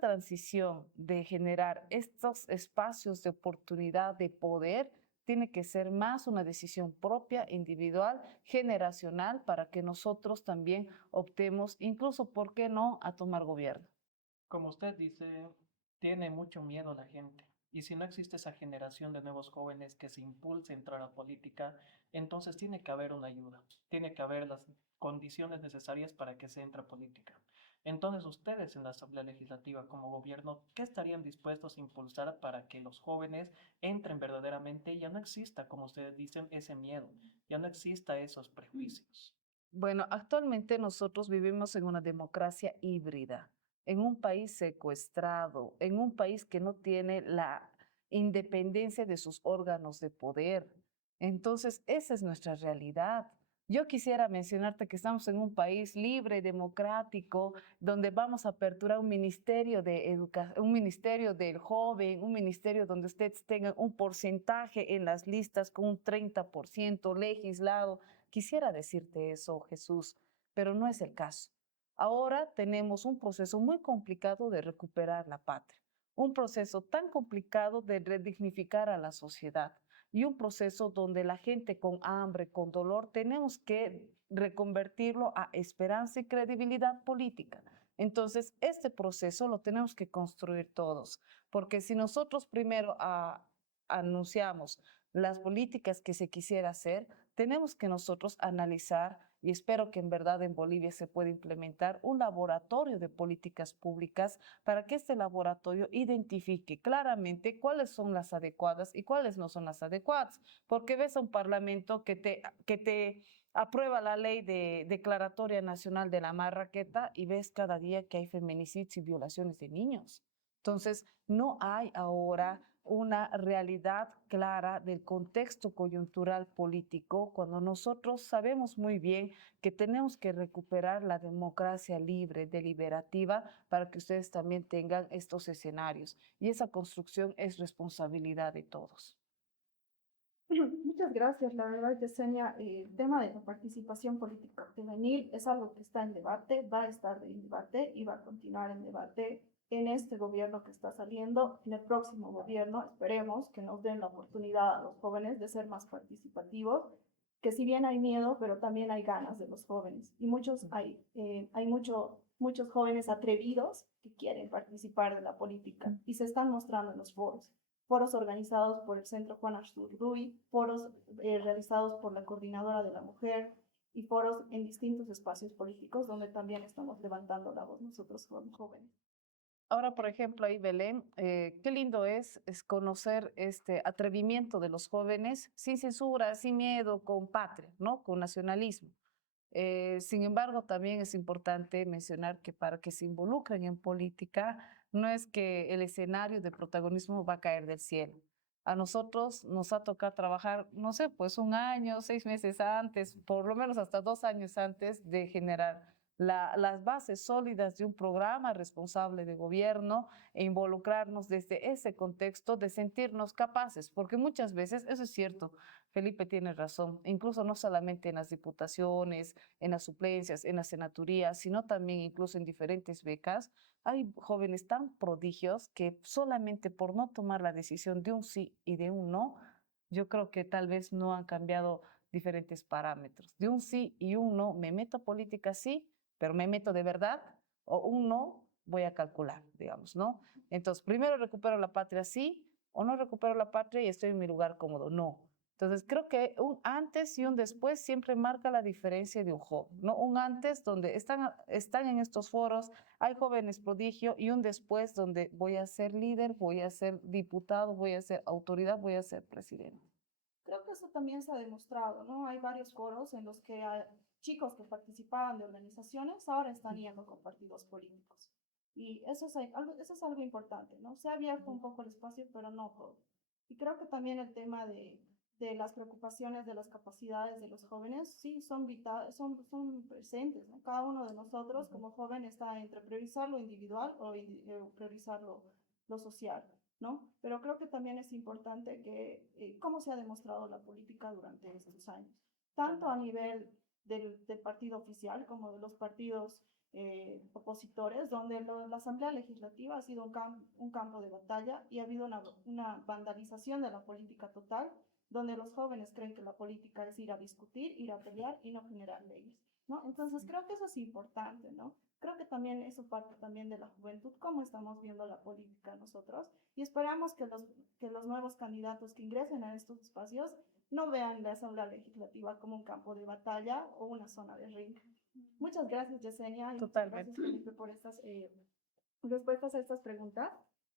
transición de generar estos espacios de oportunidad, de poder, tiene que ser más una decisión propia, individual, generacional, para que nosotros también optemos, incluso, ¿por qué no?, a tomar gobierno. Como usted dice, tiene mucho miedo la gente. Y si no existe esa generación de nuevos jóvenes que se impulse a entrar a política, entonces tiene que haber una ayuda, tiene que haber las condiciones necesarias para que se entre a política. Entonces, ustedes en la Asamblea Legislativa como gobierno, ¿qué estarían dispuestos a impulsar para que los jóvenes entren verdaderamente y ya no exista, como ustedes dicen, ese miedo, ya no exista esos prejuicios? Bueno, actualmente nosotros vivimos en una democracia híbrida, en un país secuestrado, en un país que no tiene la independencia de sus órganos de poder. Entonces, esa es nuestra realidad. Yo quisiera mencionarte que estamos en un país libre, democrático, donde vamos a aperturar un ministerio de educación, un ministerio del joven, un ministerio donde ustedes tengan un porcentaje en las listas con un 30% legislado. Quisiera decirte eso, Jesús, pero no es el caso. Ahora tenemos un proceso muy complicado de recuperar la patria, un proceso tan complicado de redignificar a la sociedad y un proceso donde la gente con hambre, con dolor, tenemos que reconvertirlo a esperanza y credibilidad política. Entonces, este proceso lo tenemos que construir todos, porque si nosotros primero anunciamos las políticas que se quisiera hacer, tenemos que nosotros analizar, y espero que en verdad en Bolivia se pueda implementar un laboratorio de políticas públicas para que este laboratorio identifique claramente cuáles son las adecuadas y cuáles no son las adecuadas. Porque ves a un parlamento que te aprueba la ley de declaratoria nacional de la marraqueta y ves cada día que hay feminicidios y violaciones de niños. Entonces, no hay ahora una realidad clara del contexto coyuntural político, cuando nosotros sabemos muy bien que tenemos que recuperar la democracia libre, deliberativa, para que ustedes también tengan estos escenarios. Y esa construcción es responsabilidad de todos. Muchas gracias, la verdad, Yesenia. El tema de la participación política juvenil es algo que está en debate, va a estar en debate y va a continuar en debate en este gobierno que está saliendo, en el próximo gobierno. Esperemos que nos den la oportunidad a los jóvenes de ser más participativos, que si bien hay miedo, pero también hay ganas de los jóvenes. Y muchos jóvenes atrevidos que quieren participar de la política y se están mostrando en los foros organizados por el Centro Juan Azurduy, foros realizados por la Coordinadora de la Mujer y foros en distintos espacios políticos donde también estamos levantando la voz nosotros como jóvenes. Ahora, por ejemplo, ahí Belén, qué lindo es conocer este atrevimiento de los jóvenes sin censura, sin miedo, con patria, ¿no? Con nacionalismo. Sin embargo, también es importante mencionar que para que se involucren en política, no es que el escenario de protagonismo va a caer del cielo. A nosotros nos ha tocado trabajar, no sé, pues 1 año, 6 meses antes, por lo menos hasta 2 años antes de generar las bases sólidas de un programa responsable de gobierno e involucrarnos desde ese contexto de sentirnos capaces, porque muchas veces, eso es cierto, Felipe tiene razón, incluso no solamente en las diputaciones, en las suplencias, en las senaturías, sino también incluso en diferentes becas, hay jóvenes tan prodigios que solamente por no tomar la decisión de un sí y de un no, yo creo que tal vez no han cambiado diferentes parámetros. De un sí y un no, me meto a política sí, pero me meto de verdad, o un no, voy a calcular, digamos, ¿no? Entonces, primero recupero la patria sí, o no recupero la patria y estoy en mi lugar cómodo, no. Entonces, creo que un antes y un después siempre marca la diferencia de un joven, ¿no? Un antes donde están en estos foros, hay jóvenes prodigio, y un después donde voy a ser líder, voy a ser diputado, voy a ser autoridad, voy a ser presidente. Creo que eso también se ha demostrado, ¿no? Hay varios foros en los que chicos que participaban de organizaciones ahora están yendo con partidos políticos. Y eso es algo importante, ¿no? Se ha abierto un poco el espacio, pero no todo. Y creo que también el tema de las preocupaciones de las capacidades de los jóvenes, sí, son presentes, ¿no? Cada uno de nosotros como joven está entre priorizar lo individual o priorizar lo social. ¿No? Pero creo que también es importante que cómo se ha demostrado la política durante estos años, tanto a nivel del partido oficial como de los partidos opositores, donde la Asamblea Legislativa ha sido un campo de batalla y ha habido una vandalización de la política total, donde los jóvenes creen que la política es ir a discutir, ir a pelear y no generar leyes, ¿no? Entonces creo que eso es importante, ¿no? Creo que también eso parte también de la juventud, cómo estamos viendo la política nosotros, y esperamos que los nuevos candidatos que ingresen a estos espacios no vean la Asamblea Legislativa como un campo de batalla o una zona de ring. Muchas gracias, Yesenia, y muchas gracias, Felipe, por estas respuestas a estas preguntas.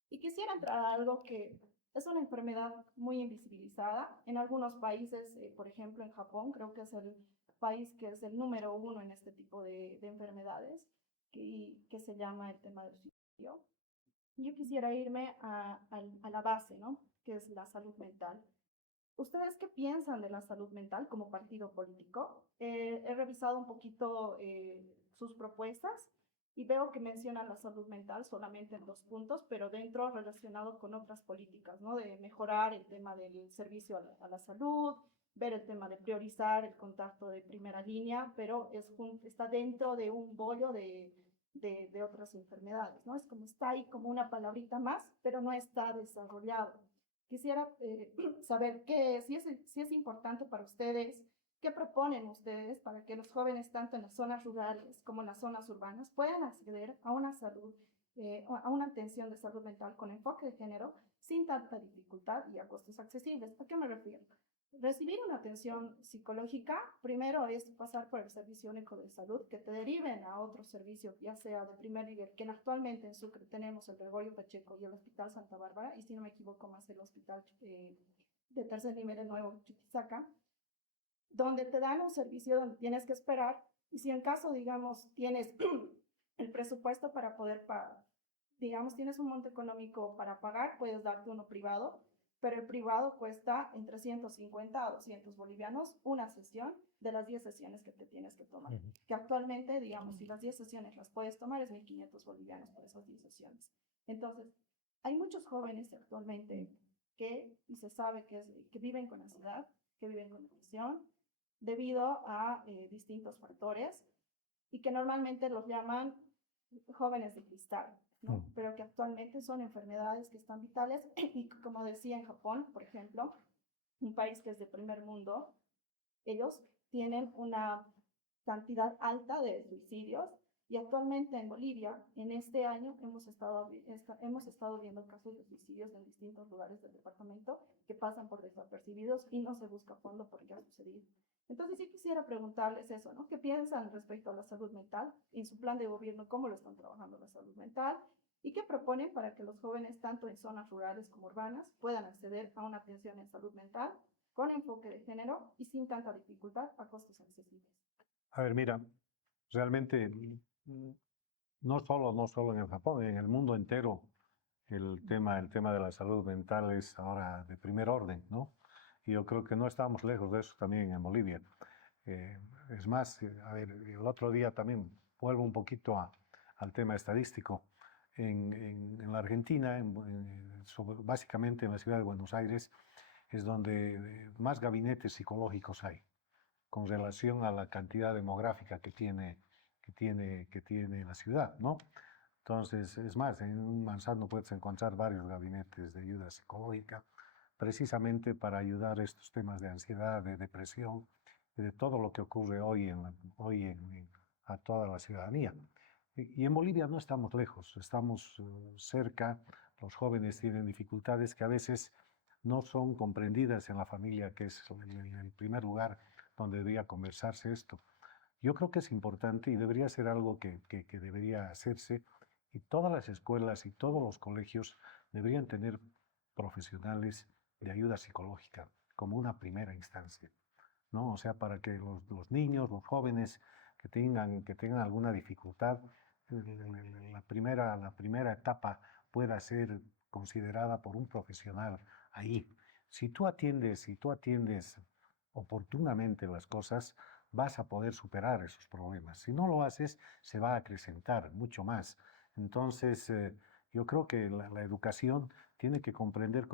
Y quisiera entrar a algo que es una enfermedad muy invisibilizada. En algunos países, por ejemplo en Japón, creo que es el país que es el número 1 en este tipo de enfermedades, que se llama el tema del suicidio. Yo quisiera irme a la base, ¿no? Que es la salud mental. ¿Ustedes qué piensan de la salud mental como partido político? He revisado un poquito sus propuestas y veo que mencionan la salud mental solamente en 2 puntos, pero dentro relacionado con otras políticas, ¿no? De mejorar el tema del servicio a la salud, ver el tema de priorizar el contacto de primera línea, pero está dentro de un bollo de otras enfermedades, ¿no? Es como está ahí como una palabrita más, pero no está desarrollado. Quisiera saber si es importante para ustedes, qué proponen ustedes para que los jóvenes, tanto en las zonas rurales como en las zonas urbanas, puedan acceder a una salud, a una atención de salud mental con enfoque de género sin tanta dificultad y a costos accesibles. ¿A qué me refiero? Recibir una atención psicológica, primero es pasar por el Servicio Único de Salud, que te deriven a otro servicio, ya sea de primer nivel, que actualmente en Sucre tenemos el Gregorio Pacheco y el Hospital Santa Bárbara, y si no me equivoco más el Hospital de tercer nivel, el nuevo Chuquisaca, donde te dan un servicio donde tienes que esperar, y si en caso, digamos, tienes el presupuesto para poder digamos, tienes un monto económico para pagar, puedes darte uno privado, pero el privado cuesta entre 150 a 200 bolivianos una sesión de las 10 sesiones que te tienes que tomar. Que actualmente, digamos, si las 10 sesiones las puedes tomar, es 1.500 bolivianos por esas 10 sesiones. Entonces, hay muchos jóvenes actualmente y se sabe que viven con ansiedad, que viven con depresión, debido a distintos factores, y que normalmente los llaman jóvenes de cristal, ¿no? Pero que actualmente son enfermedades que están vitales y como decía en Japón, por ejemplo, un país que es de primer mundo, ellos tienen una cantidad alta de suicidios y actualmente en Bolivia, en este año, hemos estado viendo casos de suicidios en distintos lugares del departamento que pasan por desapercibidos y no se busca a fondo por qué ha sucedido. Entonces sí quisiera preguntarles eso, ¿no? ¿Qué piensan respecto a la salud mental? En su plan de gobierno, ¿cómo lo están trabajando la salud mental? ¿Y qué proponen para que los jóvenes, tanto en zonas rurales como urbanas, puedan acceder a una atención en salud mental con enfoque de género y sin tanta dificultad a costos accesibles? A ver, mira, realmente no solo en el Japón, en el mundo entero el tema de la salud mental es ahora de primer orden, ¿no? Y yo creo que no estamos lejos de eso también en Bolivia. Es más, a ver, el otro día también vuelvo un poquito al tema estadístico. En la Argentina, básicamente en la ciudad de Buenos Aires, es donde más gabinetes psicológicos hay con relación a la cantidad demográfica que tiene la ciudad, ¿no? Entonces, es más, en un Manzano puedes encontrar varios gabinetes de ayuda psicológica, precisamente para ayudar a estos temas de ansiedad, de depresión, de todo lo que ocurre a toda la ciudadanía. Y en Bolivia no estamos lejos, estamos cerca, los jóvenes tienen dificultades que a veces no son comprendidas en la familia, que es el primer lugar donde debería conversarse esto. Yo creo que es importante y debería ser algo que debería hacerse, y todas las escuelas y todos los colegios deberían tener profesionales de ayuda psicológica como una primera instancia, ¿no? O sea, para que los niños, los jóvenes que tengan alguna dificultad, la primera etapa pueda ser considerada por un profesional ahí. Si tú atiendes oportunamente las cosas, vas a poder superar esos problemas. Si no lo haces, se va a acrecentar mucho más. Entonces, yo creo que la educación tiene que comprender,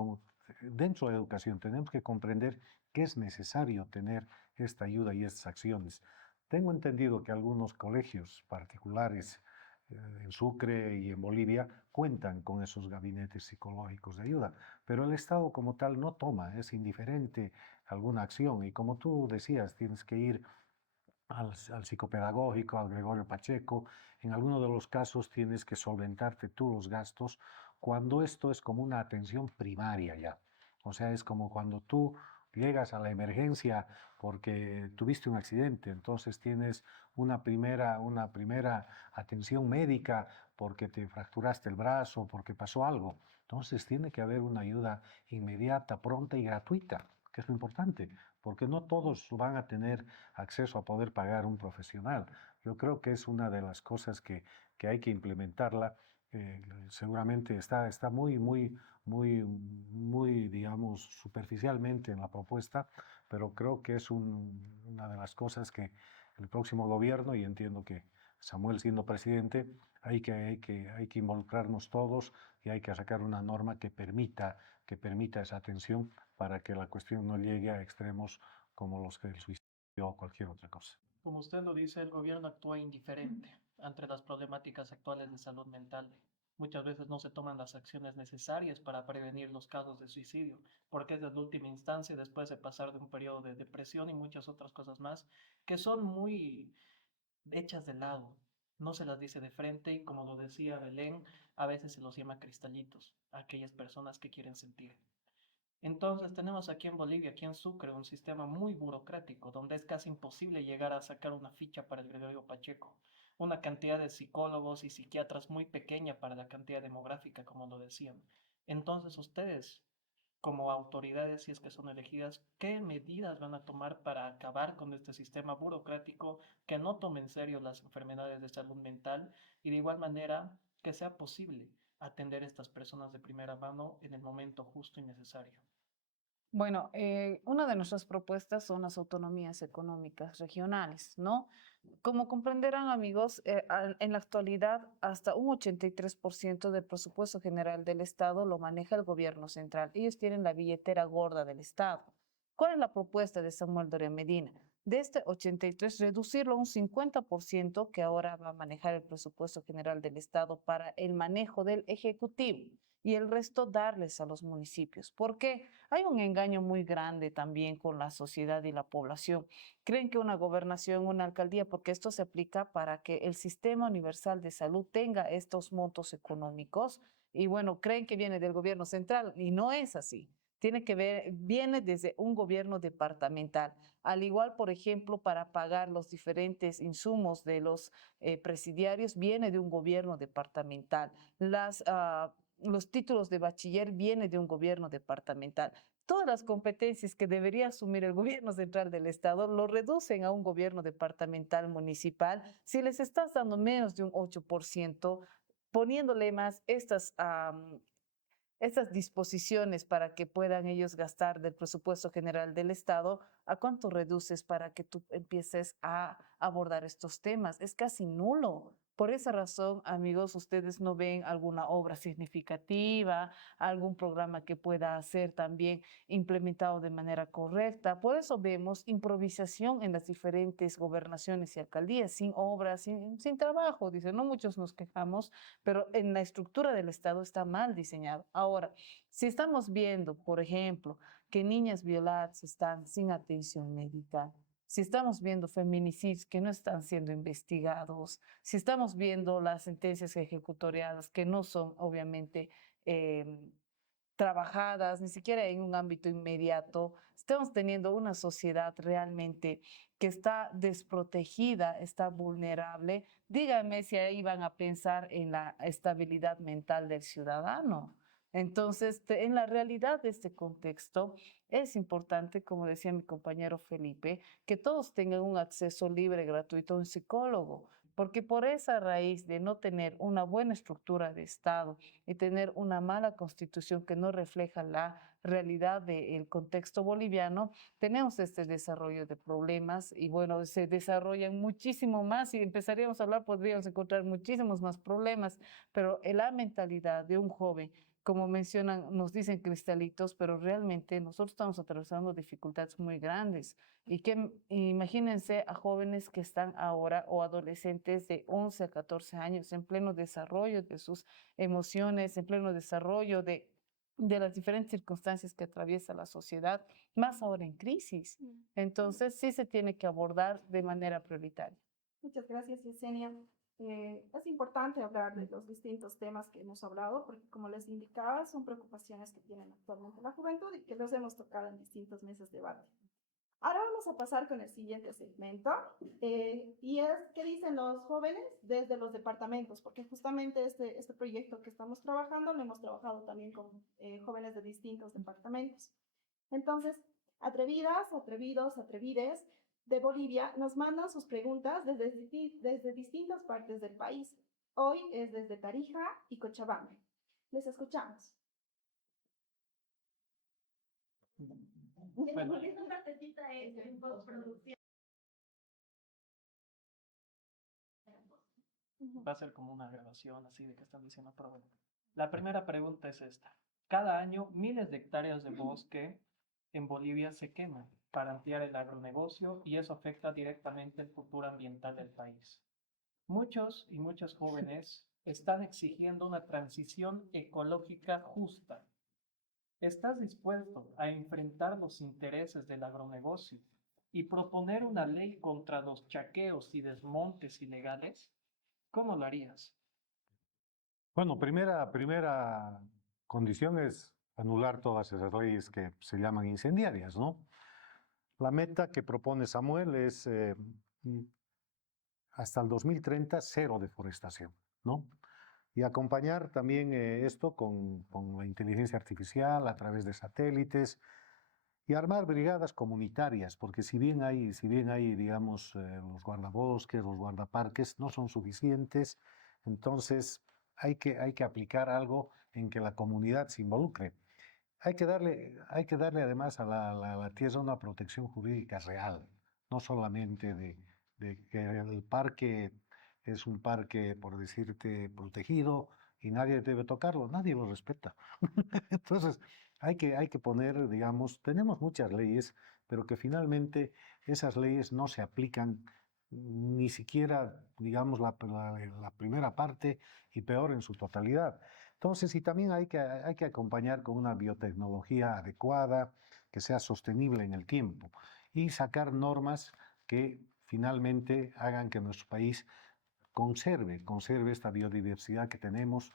dentro de la educación tenemos que comprender que es necesario tener esta ayuda y estas acciones. Tengo entendido que algunos colegios particulares en Sucre y en Bolivia cuentan con esos gabinetes psicológicos de ayuda, pero el Estado como tal no toma, es indiferente a alguna acción, y como tú decías, tienes que ir al psicopedagógico, al Gregorio Pacheco. En algunos de los casos tienes que solventarte tú los gastos, cuando esto es como una atención primaria ya. O sea, es como cuando tú llegas a la emergencia porque tuviste un accidente, entonces tienes una primera atención médica porque te fracturaste el brazo, porque pasó algo. Entonces tiene que haber una ayuda inmediata, pronta y gratuita, que es lo importante, porque no todos van a tener acceso a poder pagar un profesional. Yo creo que es una de las cosas que hay que implementarla. Seguramente está muy, digamos, superficialmente en la propuesta, pero creo que es una de las cosas que el próximo gobierno, y entiendo que Samuel siendo presidente, hay que involucrarnos todos, y hay que sacar una norma que permita esa atención para que la cuestión no llegue a extremos como los que el suicidio o cualquier otra cosa. Como usted lo dice, el gobierno actúa indiferente ante las problemáticas actuales de salud mental. Muchas veces no se toman las acciones necesarias para prevenir los casos de suicidio, porque es la última instancia después de pasar de un periodo de depresión y muchas otras cosas más que son muy hechas de lado. No se las dice de frente y, como lo decía Belén, a veces se los llama cristalitos a aquellas personas que quieren sentir. Entonces tenemos aquí en Bolivia, aquí en Sucre, un sistema muy burocrático, donde es casi imposible llegar a sacar una ficha para el Gregorio Pacheco. Una cantidad de psicólogos y psiquiatras muy pequeña para la cantidad demográfica, como lo decían. Entonces ustedes, como autoridades, si es que son elegidas, ¿qué medidas van a tomar para acabar con este sistema burocrático que no tome en serio las enfermedades de salud mental y de igual manera que sea posible atender a estas personas de primera mano en el momento justo y necesario? Bueno, una de nuestras propuestas son las autonomías económicas regionales, ¿no? Como comprenderán, amigos, en la actualidad hasta un 83% del presupuesto general del Estado lo maneja el gobierno central. Ellos tienen la billetera gorda del Estado. ¿Cuál es la propuesta de Samuel Doria Medina? De este 83, reducirlo a un 50% que ahora va a manejar el presupuesto general del Estado para el manejo del Ejecutivo y el resto darles a los municipios. ¿Por qué? Hay un engaño muy grande también con la sociedad y la población. Creen que una gobernación, una alcaldía, porque esto se aplica para que el sistema universal de salud tenga estos montos económicos y bueno, creen que viene del gobierno central y no es así. Tiene que ver, viene desde un gobierno departamental. Al igual, por ejemplo, para pagar los diferentes insumos de los presidiarios, viene de un gobierno departamental. Los títulos de bachiller vienen de un gobierno departamental. Todas las competencias que debería asumir el gobierno central del Estado lo reducen a un gobierno departamental municipal. Si les estás dando menos de un 8%, poniéndole más estas disposiciones para que puedan ellos gastar del presupuesto general del Estado, ¿a cuánto reduces para que tú empieces a abordar estos temas? Es casi nulo. Por esa razón, amigos, ustedes no ven alguna obra significativa, algún programa que pueda ser también implementado de manera correcta. Por eso vemos improvisación en las diferentes gobernaciones y alcaldías, sin obras, sin trabajo. Dicen, no muchos nos quejamos, pero en la estructura del Estado está mal diseñado. Ahora, si estamos viendo, por ejemplo, que niñas violadas están sin atención médica, si estamos viendo feminicidios que no están siendo investigados, si estamos viendo las sentencias ejecutoriadas que no son obviamente trabajadas, ni siquiera en un ámbito inmediato, estamos teniendo una sociedad realmente que está desprotegida, está vulnerable. Dígame si ahí van a pensar en la estabilidad mental del ciudadano. Entonces, en la realidad de este contexto, es importante, como decía mi compañero Felipe, que todos tengan un acceso libre, gratuito a un psicólogo, porque por esa raíz de no tener una buena estructura de Estado y tener una mala constitución que no refleja la realidad del contexto boliviano, tenemos este desarrollo de problemas y bueno, se desarrollan muchísimo más. Si empezaríamos a hablar, podríamos encontrar muchísimos más problemas, pero la mentalidad de un joven, como mencionan, nos dicen cristalitos, pero realmente nosotros estamos atravesando dificultades muy grandes. Y que imagínense a jóvenes que están ahora o adolescentes de 11 a 14 años en pleno desarrollo de sus emociones, en pleno desarrollo de las diferentes circunstancias que atraviesa la sociedad, más ahora en crisis. Entonces, sí se tiene que abordar de manera prioritaria. Muchas gracias, Yesenia. Es importante hablar de los distintos temas que hemos hablado, porque como les indicaba, son preocupaciones que tienen actualmente la juventud y que los hemos tocado en distintos meses de debate. Ahora vamos a pasar con el siguiente segmento, y es qué dicen los jóvenes desde los departamentos, porque justamente este proyecto que estamos trabajando lo hemos trabajado también con jóvenes de distintos departamentos. Entonces, atrevidas, atrevidos, atrevides de Bolivia nos mandan sus preguntas desde distintas partes del país. Hoy es desde Tarija y Cochabamba. Les escuchamos. Bueno, Esa partecita es en postproducción. va a ser como una grabación así de que están diciendo, pero bueno. La primera pregunta es esta. Cada año miles de hectáreas de bosque en Bolivia se queman para ampliar el agronegocio y eso afecta directamente el futuro ambiental del país. Muchos y muchas jóvenes están exigiendo una transición ecológica justa. ¿Estás dispuesto a enfrentar los intereses del agronegocio y proponer una ley contra los chaqueos y desmontes ilegales? ¿Cómo lo harías? Bueno, primera condición es anular todas esas leyes que se llaman incendiarias, ¿no? La meta que propone Samuel es hasta el 2030 cero deforestación, ¿no? Y acompañar también esto con la inteligencia artificial a través de satélites y armar brigadas comunitarias, porque si bien hay digamos, los guardabosques, los guardaparques, no son suficientes. Entonces, hay que aplicar algo en que la comunidad se involucre. Hay que darle además a la tierra una protección jurídica real, no solamente de que el parque es un parque, por decirte, protegido y nadie debe tocarlo, nadie lo respeta. Entonces, hay que poner, digamos, tenemos muchas leyes, pero que finalmente esas leyes no se aplican ni siquiera, digamos, la primera parte y peor en su totalidad. Entonces, y también hay que acompañar con una biotecnología adecuada, que sea sostenible en el tiempo, y sacar normas que finalmente hagan que nuestro país conserve esta biodiversidad que tenemos,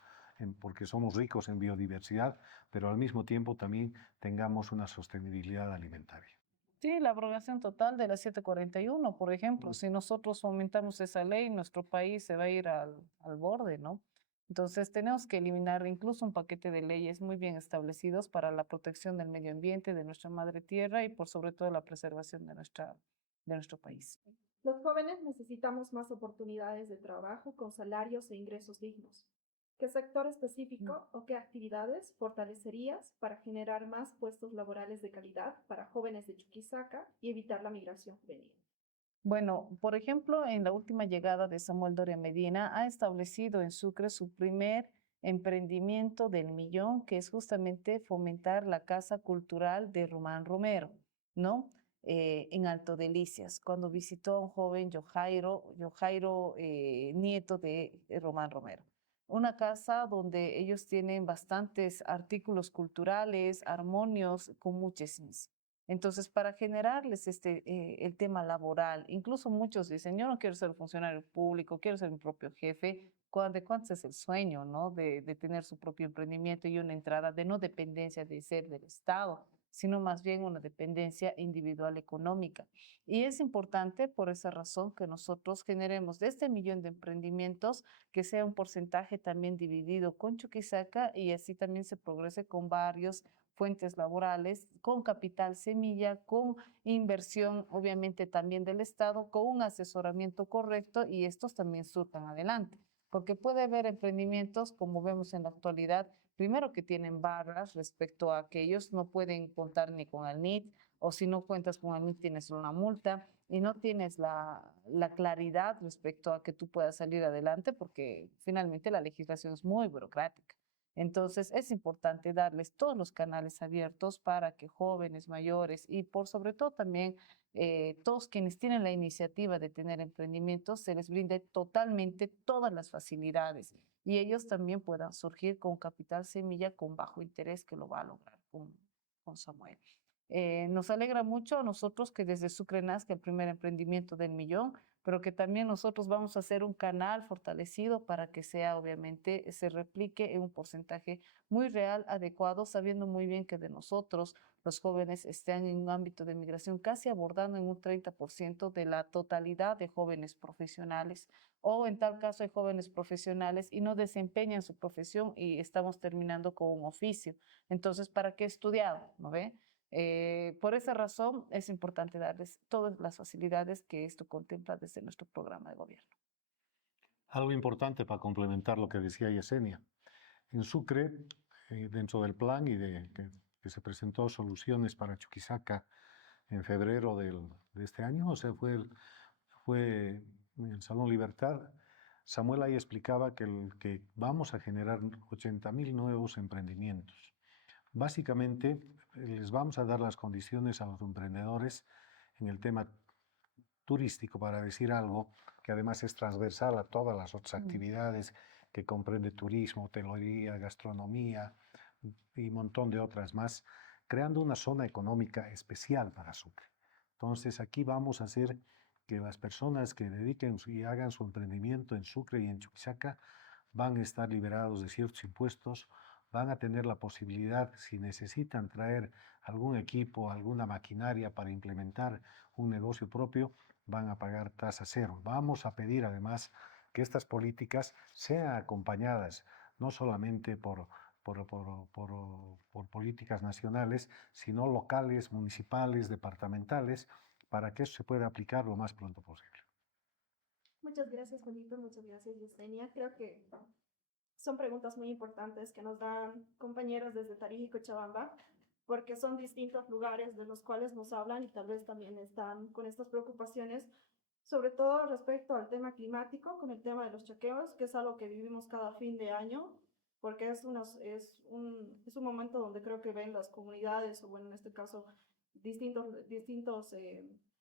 porque somos ricos en biodiversidad, pero al mismo tiempo también tengamos una sostenibilidad alimentaria. Sí, la abrogación total de la 741, por ejemplo, si nosotros fomentamos esa ley, nuestro país se va a ir al borde, ¿no? Entonces tenemos que eliminar incluso un paquete de leyes muy bien establecidos para la protección del medio ambiente, de nuestra madre tierra y por sobre todo la preservación de nuestro país. Los jóvenes necesitamos más oportunidades de trabajo con salarios e ingresos dignos. ¿Qué sector específico o qué actividades fortalecerías para generar más puestos laborales de calidad para jóvenes de Chuquisaca y evitar la migración juvenil? Bueno, por ejemplo, en la última llegada de Samuel Doria Medina, ha establecido en Sucre su primer emprendimiento del millón, que es justamente fomentar la Casa Cultural de Román Romero, ¿no? En Alto Delicias, cuando visitó a un joven Yojairo, nieto de Román Romero. Una casa donde ellos tienen bastantes artículos culturales, armonios, con muchísimos. Entonces, para generarles el tema laboral, incluso muchos dicen, yo no quiero ser funcionario público, quiero ser mi propio jefe. ¿De cuánto es el sueño, no? De tener su propio emprendimiento y una entrada de no dependencia de ser del Estado, sino más bien una dependencia individual económica. Y es importante por esa razón que nosotros generemos de este millón de emprendimientos que sea un porcentaje también dividido con Chuquisaca y así también se progrese con varios fuentes laborales, con capital semilla, con inversión obviamente también del Estado, con un asesoramiento correcto y estos también surtan adelante. Porque puede haber emprendimientos, como vemos en la actualidad, primero que tienen barras respecto a que ellos no pueden contar ni con el NIT, o si no cuentas con el NIT tienes una multa y no tienes la claridad respecto a que tú puedas salir adelante, porque finalmente la legislación es muy burocrática. Entonces es importante darles todos los canales abiertos para que jóvenes, mayores y por sobre todo también todos quienes tienen la iniciativa de tener emprendimientos, se les brinde totalmente todas las facilidades y ellos también puedan surgir con capital semilla con bajo interés que lo va a lograr con Samuel. Nos alegra mucho a nosotros que desde Sucre nazca el primer emprendimiento del millón, pero que también nosotros vamos a hacer un canal fortalecido para que sea, obviamente, se replique en un porcentaje muy real, adecuado, sabiendo muy bien que de nosotros, los jóvenes, están en un ámbito de migración casi abordando en un 30% de la totalidad de jóvenes profesionales, o en tal caso hay jóvenes profesionales y no desempeñan su profesión y estamos terminando con un oficio. Entonces, ¿para qué estudiar? ¿No ve? Por esa razón es importante darles todas las facilidades que esto contempla desde nuestro programa de gobierno. Algo importante para complementar lo que decía Yesenia. En Sucre, dentro del plan que se presentó soluciones para Chuquisaca en febrero de este año, o sea, fue en el Salón Libertad, Samuel ahí explicaba que vamos a generar 80.000 nuevos emprendimientos. Básicamente, les vamos a dar las condiciones a los emprendedores en el tema turístico, para decir algo, que además es transversal a todas las otras actividades que comprende turismo, hotelería, gastronomía y un montón de otras más, creando una zona económica especial para Sucre. Entonces, aquí vamos a hacer que las personas que dediquen y hagan su emprendimiento en Sucre y en Chuquisaca van a estar liberados de ciertos impuestos, van a tener la posibilidad, si necesitan traer algún equipo, alguna maquinaria para implementar un negocio propio, van a pagar tasa cero. Vamos a pedir además que estas políticas sean acompañadas no solamente por políticas nacionales, sino locales, municipales, departamentales, para que eso se pueda aplicar lo más pronto posible. Muchas gracias, Juanito. Muchas gracias, Yesenia. Creo que son preguntas muy importantes que nos dan compañeros desde Tarija y Cochabamba, porque son distintos lugares de los cuales nos hablan y tal vez también están con estas preocupaciones, sobre todo respecto al tema climático, con el tema de los chaqueos, que es algo que vivimos cada fin de año, porque es un momento donde creo que ven las comunidades, o bueno, en este caso, distintos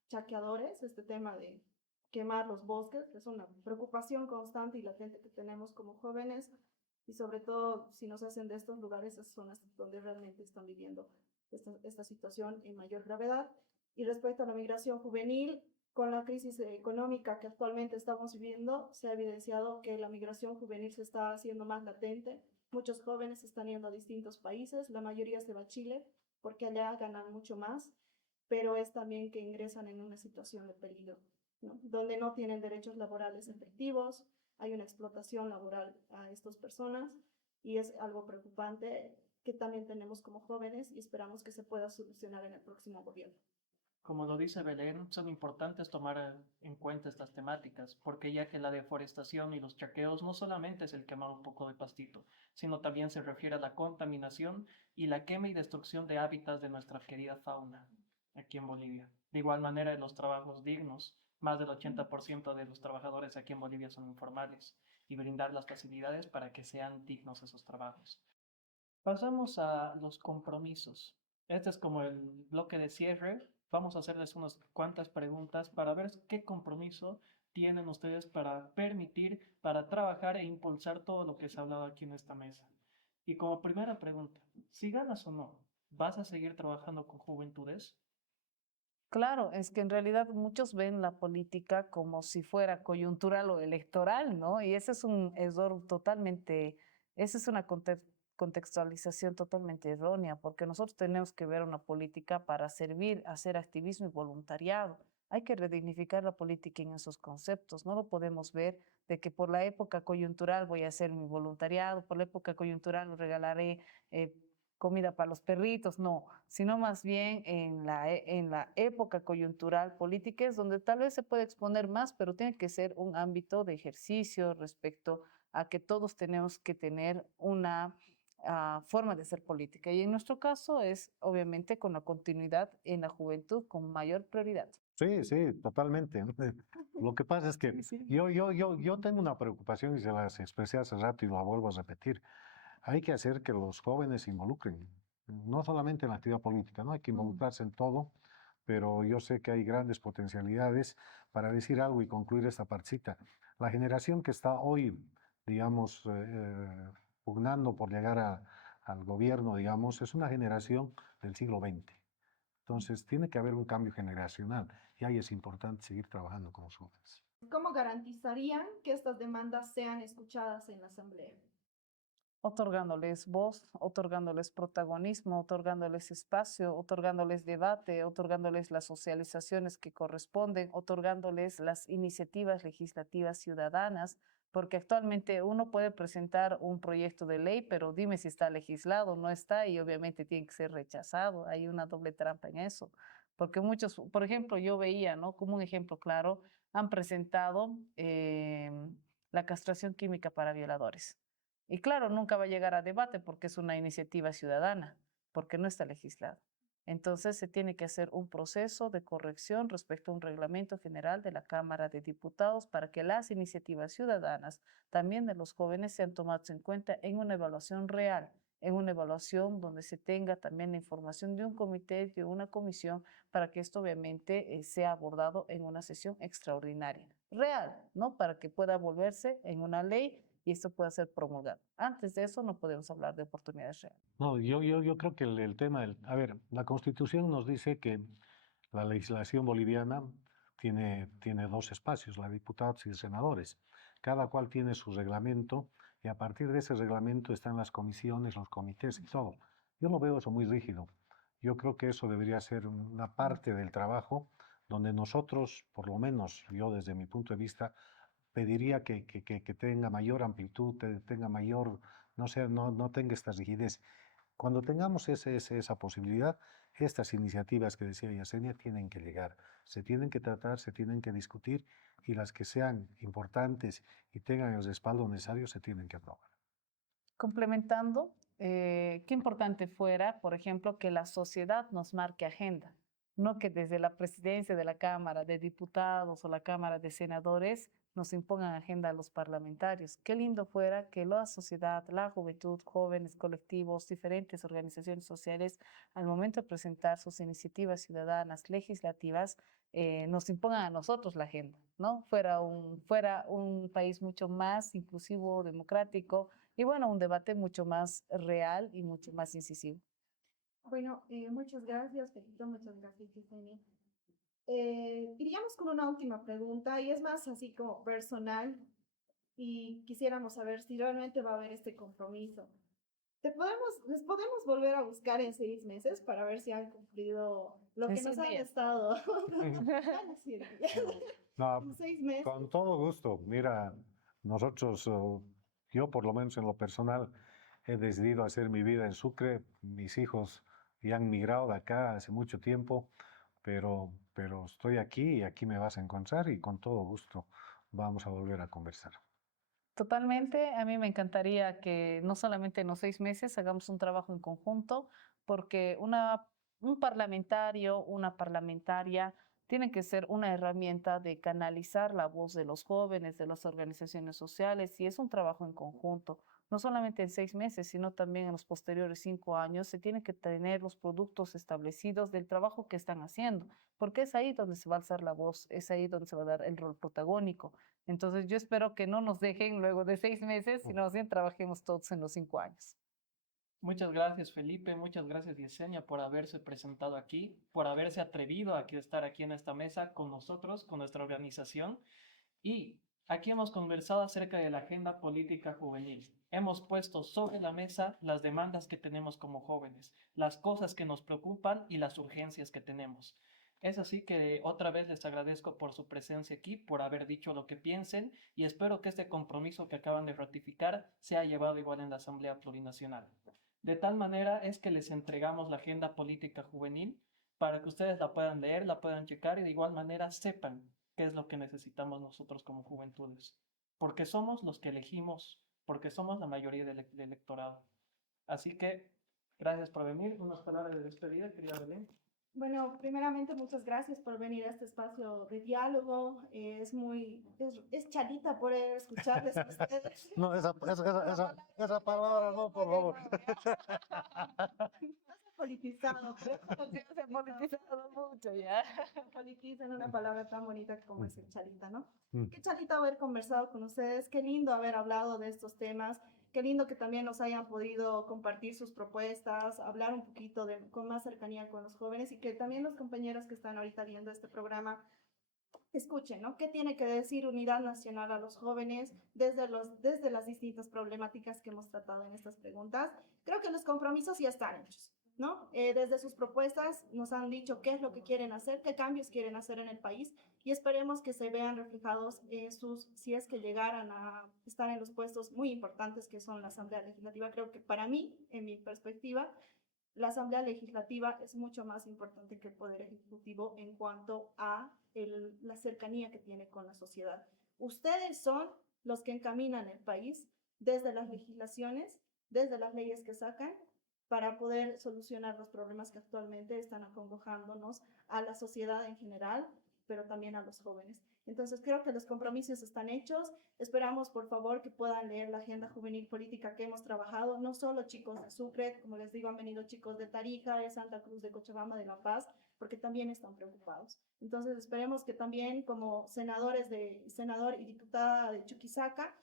chaqueadores, este tema de quemar los bosques, que es una preocupación constante y latente que tenemos como jóvenes, y sobre todo si nos hacen de estos lugares, esas zonas donde realmente están viviendo esta situación en mayor gravedad. Y respecto a la migración juvenil, con la crisis económica que actualmente estamos viviendo, se ha evidenciado que la migración juvenil se está haciendo más latente. Muchos jóvenes están yendo a distintos países, la mayoría se va a Chile porque allá ganan mucho más, pero es también que ingresan en una situación de peligro, ¿no? Donde no tienen derechos laborales efectivos, hay una explotación laboral a estas personas y es algo preocupante que también tenemos como jóvenes y esperamos que se pueda solucionar en el próximo gobierno. Como lo dice Belén, son importantes tomar en cuenta estas temáticas, porque ya que la deforestación y los chaqueos no solamente es el quemar un poco de pastito, sino también se refiere a la contaminación y la quema y destrucción de hábitats de nuestra querida fauna aquí en Bolivia. De igual manera, en los trabajos dignos, más del 80% de los trabajadores aquí en Bolivia son informales y brindar las facilidades para que sean dignos esos trabajos. Pasamos a los compromisos. Este es como el bloque de cierre. Vamos a hacerles unas cuantas preguntas para ver qué compromiso tienen ustedes para permitir, para trabajar e impulsar todo lo que se ha hablado aquí en esta mesa. Y como primera pregunta, si ganas o no, ¿vas a seguir trabajando con juventudes? Claro, es que en realidad muchos ven la política como si fuera coyuntural o electoral, ¿no? Y ese es un error totalmente, esa es una contextualización totalmente errónea, porque nosotros tenemos que ver una política para servir, hacer activismo y voluntariado. Hay que redignificar la política en esos conceptos. No lo podemos ver de que por la época coyuntural voy a hacer mi voluntariado, por la época coyuntural regalaré comida para los perritos, no, sino más bien en la época coyuntural política es donde tal vez se puede exponer más, pero tiene que ser un ámbito de ejercicio respecto a que todos tenemos que tener una forma de hacer política. Y en nuestro caso es obviamente con la continuidad en la juventud con mayor prioridad. Sí, sí, totalmente. Lo que pasa es que yo tengo una preocupación y se las expresé hace rato y la vuelvo a repetir. Hay que hacer que los jóvenes se involucren, no solamente en la actividad política, ¿no? Hay que involucrarse en todo, pero yo sé que hay grandes potencialidades para decir algo y concluir esta partecita. La generación que está hoy, digamos, pugnando por llegar al gobierno, digamos, es una generación del siglo XX. Entonces, tiene que haber un cambio generacional y ahí es importante seguir trabajando con los jóvenes. ¿Cómo garantizarían que estas demandas sean escuchadas en la Asamblea? Otorgándoles voz, otorgándoles protagonismo, otorgándoles espacio, otorgándoles debate, otorgándoles las socializaciones que corresponden, otorgándoles las iniciativas legislativas ciudadanas, porque actualmente uno puede presentar un proyecto de ley, pero dime si está legislado, no está y obviamente tiene que ser rechazado. Hay una doble trampa en eso, porque muchos, por ejemplo, yo veía, ¿no? Como un ejemplo claro, han presentado la castración química para violadores. Y claro, nunca va a llegar a debate porque es una iniciativa ciudadana, porque no está legislado. Entonces se tiene que hacer un proceso de corrección respecto a un reglamento general de la Cámara de Diputados para que las iniciativas ciudadanas, también de los jóvenes, sean tomadas en cuenta en una evaluación real, en una evaluación donde se tenga también la información de un comité, de una comisión, para que esto obviamente sea abordado en una sesión extraordinaria, real, ¿no? Para que pueda volverse en una ley y esto pueda ser promulgado. Antes de eso no podemos hablar de oportunidades reales. No, yo creo que el tema a ver, la Constitución nos dice que la legislación boliviana tiene dos espacios, la de diputados y de senadores. Cada cual tiene su reglamento y a partir de ese reglamento están las comisiones, los comités y todo. Yo lo veo eso muy rígido. Yo creo que eso debería ser una parte del trabajo donde nosotros, por lo menos yo desde mi punto de vista, pediría que tenga mayor amplitud, tenga mayor, no sé, no tenga esta rigidez. Cuando tengamos esa posibilidad, estas iniciativas que decía Yesenia tienen que llegar, se tienen que tratar, se tienen que discutir y las que sean importantes y tengan el respaldo necesario se tienen que aprobar. Complementando, qué importante fuera, por ejemplo, que la sociedad nos marque agenda, no que desde la presidencia de la Cámara de Diputados o la Cámara de Senadores nos impongan agenda a los parlamentarios. Qué lindo fuera que la sociedad, la juventud, jóvenes, colectivos, diferentes organizaciones sociales, al momento de presentar sus iniciativas ciudadanas legislativas, nos impongan a nosotros la agenda, ¿no? Fuera un país mucho más inclusivo, democrático y bueno, un debate mucho más real y mucho más incisivo. Bueno, muchas gracias, Pepito, muchas gracias, Yesenia. Iríamos con una última pregunta y es más así como personal y quisiéramos saber si realmente va a haber este compromiso. Les podemos volver a buscar en 6 meses para ver si han cumplido lo En que nos 100 han días. estado. Bueno, sí, No, en 6 meses. con todo gusto. Mira, nosotros, yo por lo menos en lo personal, he decidido hacer mi vida en Sucre. Mis hijos ya han migrado de acá hace mucho tiempo, pero estoy aquí y aquí me vas a encontrar y con todo gusto vamos a volver a conversar. Totalmente, a mí me encantaría que no solamente en los 6 meses hagamos un trabajo en conjunto, porque un parlamentario, una parlamentaria, tiene que ser una herramienta de canalizar la voz de los jóvenes, de las organizaciones sociales, y es un trabajo en conjunto. No solamente en 6 meses, sino también en los posteriores 5 años, se tienen que tener los productos establecidos del trabajo que están haciendo, porque es ahí donde se va a alzar la voz, es ahí donde se va a dar el rol protagónico. Entonces yo espero que no nos dejen luego de 6 meses, sino más bien trabajemos todos en los 5 años. Muchas gracias, Felipe. Muchas gracias, Yesenia, por haberse presentado aquí, por haberse atrevido a estar aquí en esta mesa con nosotros, con nuestra organización. Y aquí hemos conversado acerca de la agenda política juvenil. Hemos puesto sobre la mesa las demandas que tenemos como jóvenes, las cosas que nos preocupan y las urgencias que tenemos. Es así que otra vez les agradezco por su presencia aquí, por haber dicho lo que piensen y espero que este compromiso que acaban de ratificar sea llevado igual en la Asamblea Plurinacional. De tal manera es que les entregamos la agenda política juvenil para que ustedes la puedan leer, la puedan checar y de igual manera sepan qué es lo que necesitamos nosotros como juventudes. Porque somos los que elegimos, porque somos la mayoría del electorado. Así que, gracias por venir. Unas palabras de despedida, querida Belén. Bueno, primeramente muchas gracias por venir a este espacio de diálogo. Es charita poder escucharles a ustedes. No, esa palabra no, por favor. Politizado, Se ha politizado mucho ya. politicen una palabra tan bonita como es el chalita, ¿no? Mm. Qué chalita haber conversado con ustedes, qué lindo haber hablado de estos temas, qué lindo que también nos hayan podido compartir sus propuestas, hablar un poquito con más cercanía con los jóvenes y que también los compañeros que están ahorita viendo este programa escuchen, ¿no? ¿Qué tiene que decir Unidad Nacional a los jóvenes desde las distintas problemáticas que hemos tratado en estas preguntas? Creo que los compromisos ya están hechos, ¿no? Desde sus propuestas nos han dicho qué es lo que quieren hacer, qué cambios quieren hacer en el país y esperemos que se vean reflejados si es que llegaran a estar en los puestos muy importantes que son la Asamblea Legislativa. Creo que para mí, en mi perspectiva, la Asamblea Legislativa es mucho más importante que el Poder Ejecutivo en cuanto a la cercanía que tiene con la sociedad. Ustedes son los que encaminan el país desde las legislaciones, desde las leyes que sacan, para poder solucionar los problemas que actualmente están acongojándonos a la sociedad en general, pero también a los jóvenes. Entonces creo que los compromisos están hechos. Esperamos, por favor, que puedan leer la agenda juvenil política que hemos trabajado. No solo chicos de Sucre, como les digo, han venido chicos de Tarija, de Santa Cruz, de Cochabamba, de La Paz, porque también están preocupados. Entonces esperemos que también como senador y diputada de Chuquisaca,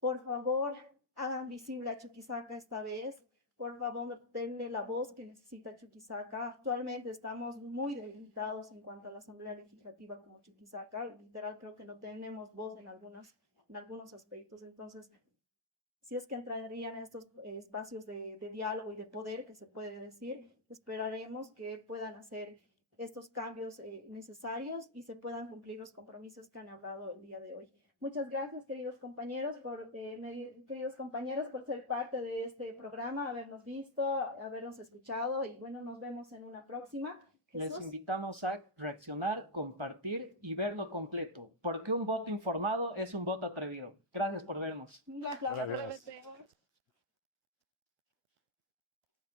por favor, hagan visible a Chuquisaca esta vez. Por favor, denle la voz que necesita Chuquisaca. Actualmente estamos muy debilitados en cuanto a la Asamblea Legislativa como Chuquisaca. Literal, creo que no tenemos voz en algunos aspectos. Entonces, si es que entrarían a estos espacios de diálogo y de poder, que se puede decir, esperaremos que puedan hacer estos cambios necesarios y se puedan cumplir los compromisos que han hablado el día de hoy. Muchas gracias, queridos compañeros, por ser parte de este programa, habernos visto, habernos escuchado y bueno, nos vemos en una próxima. Les Jesús. invitamos a reaccionar, compartir y verlo completo, porque un voto informado es un voto atrevido. Gracias por vernos. Un aplauso. Gracias.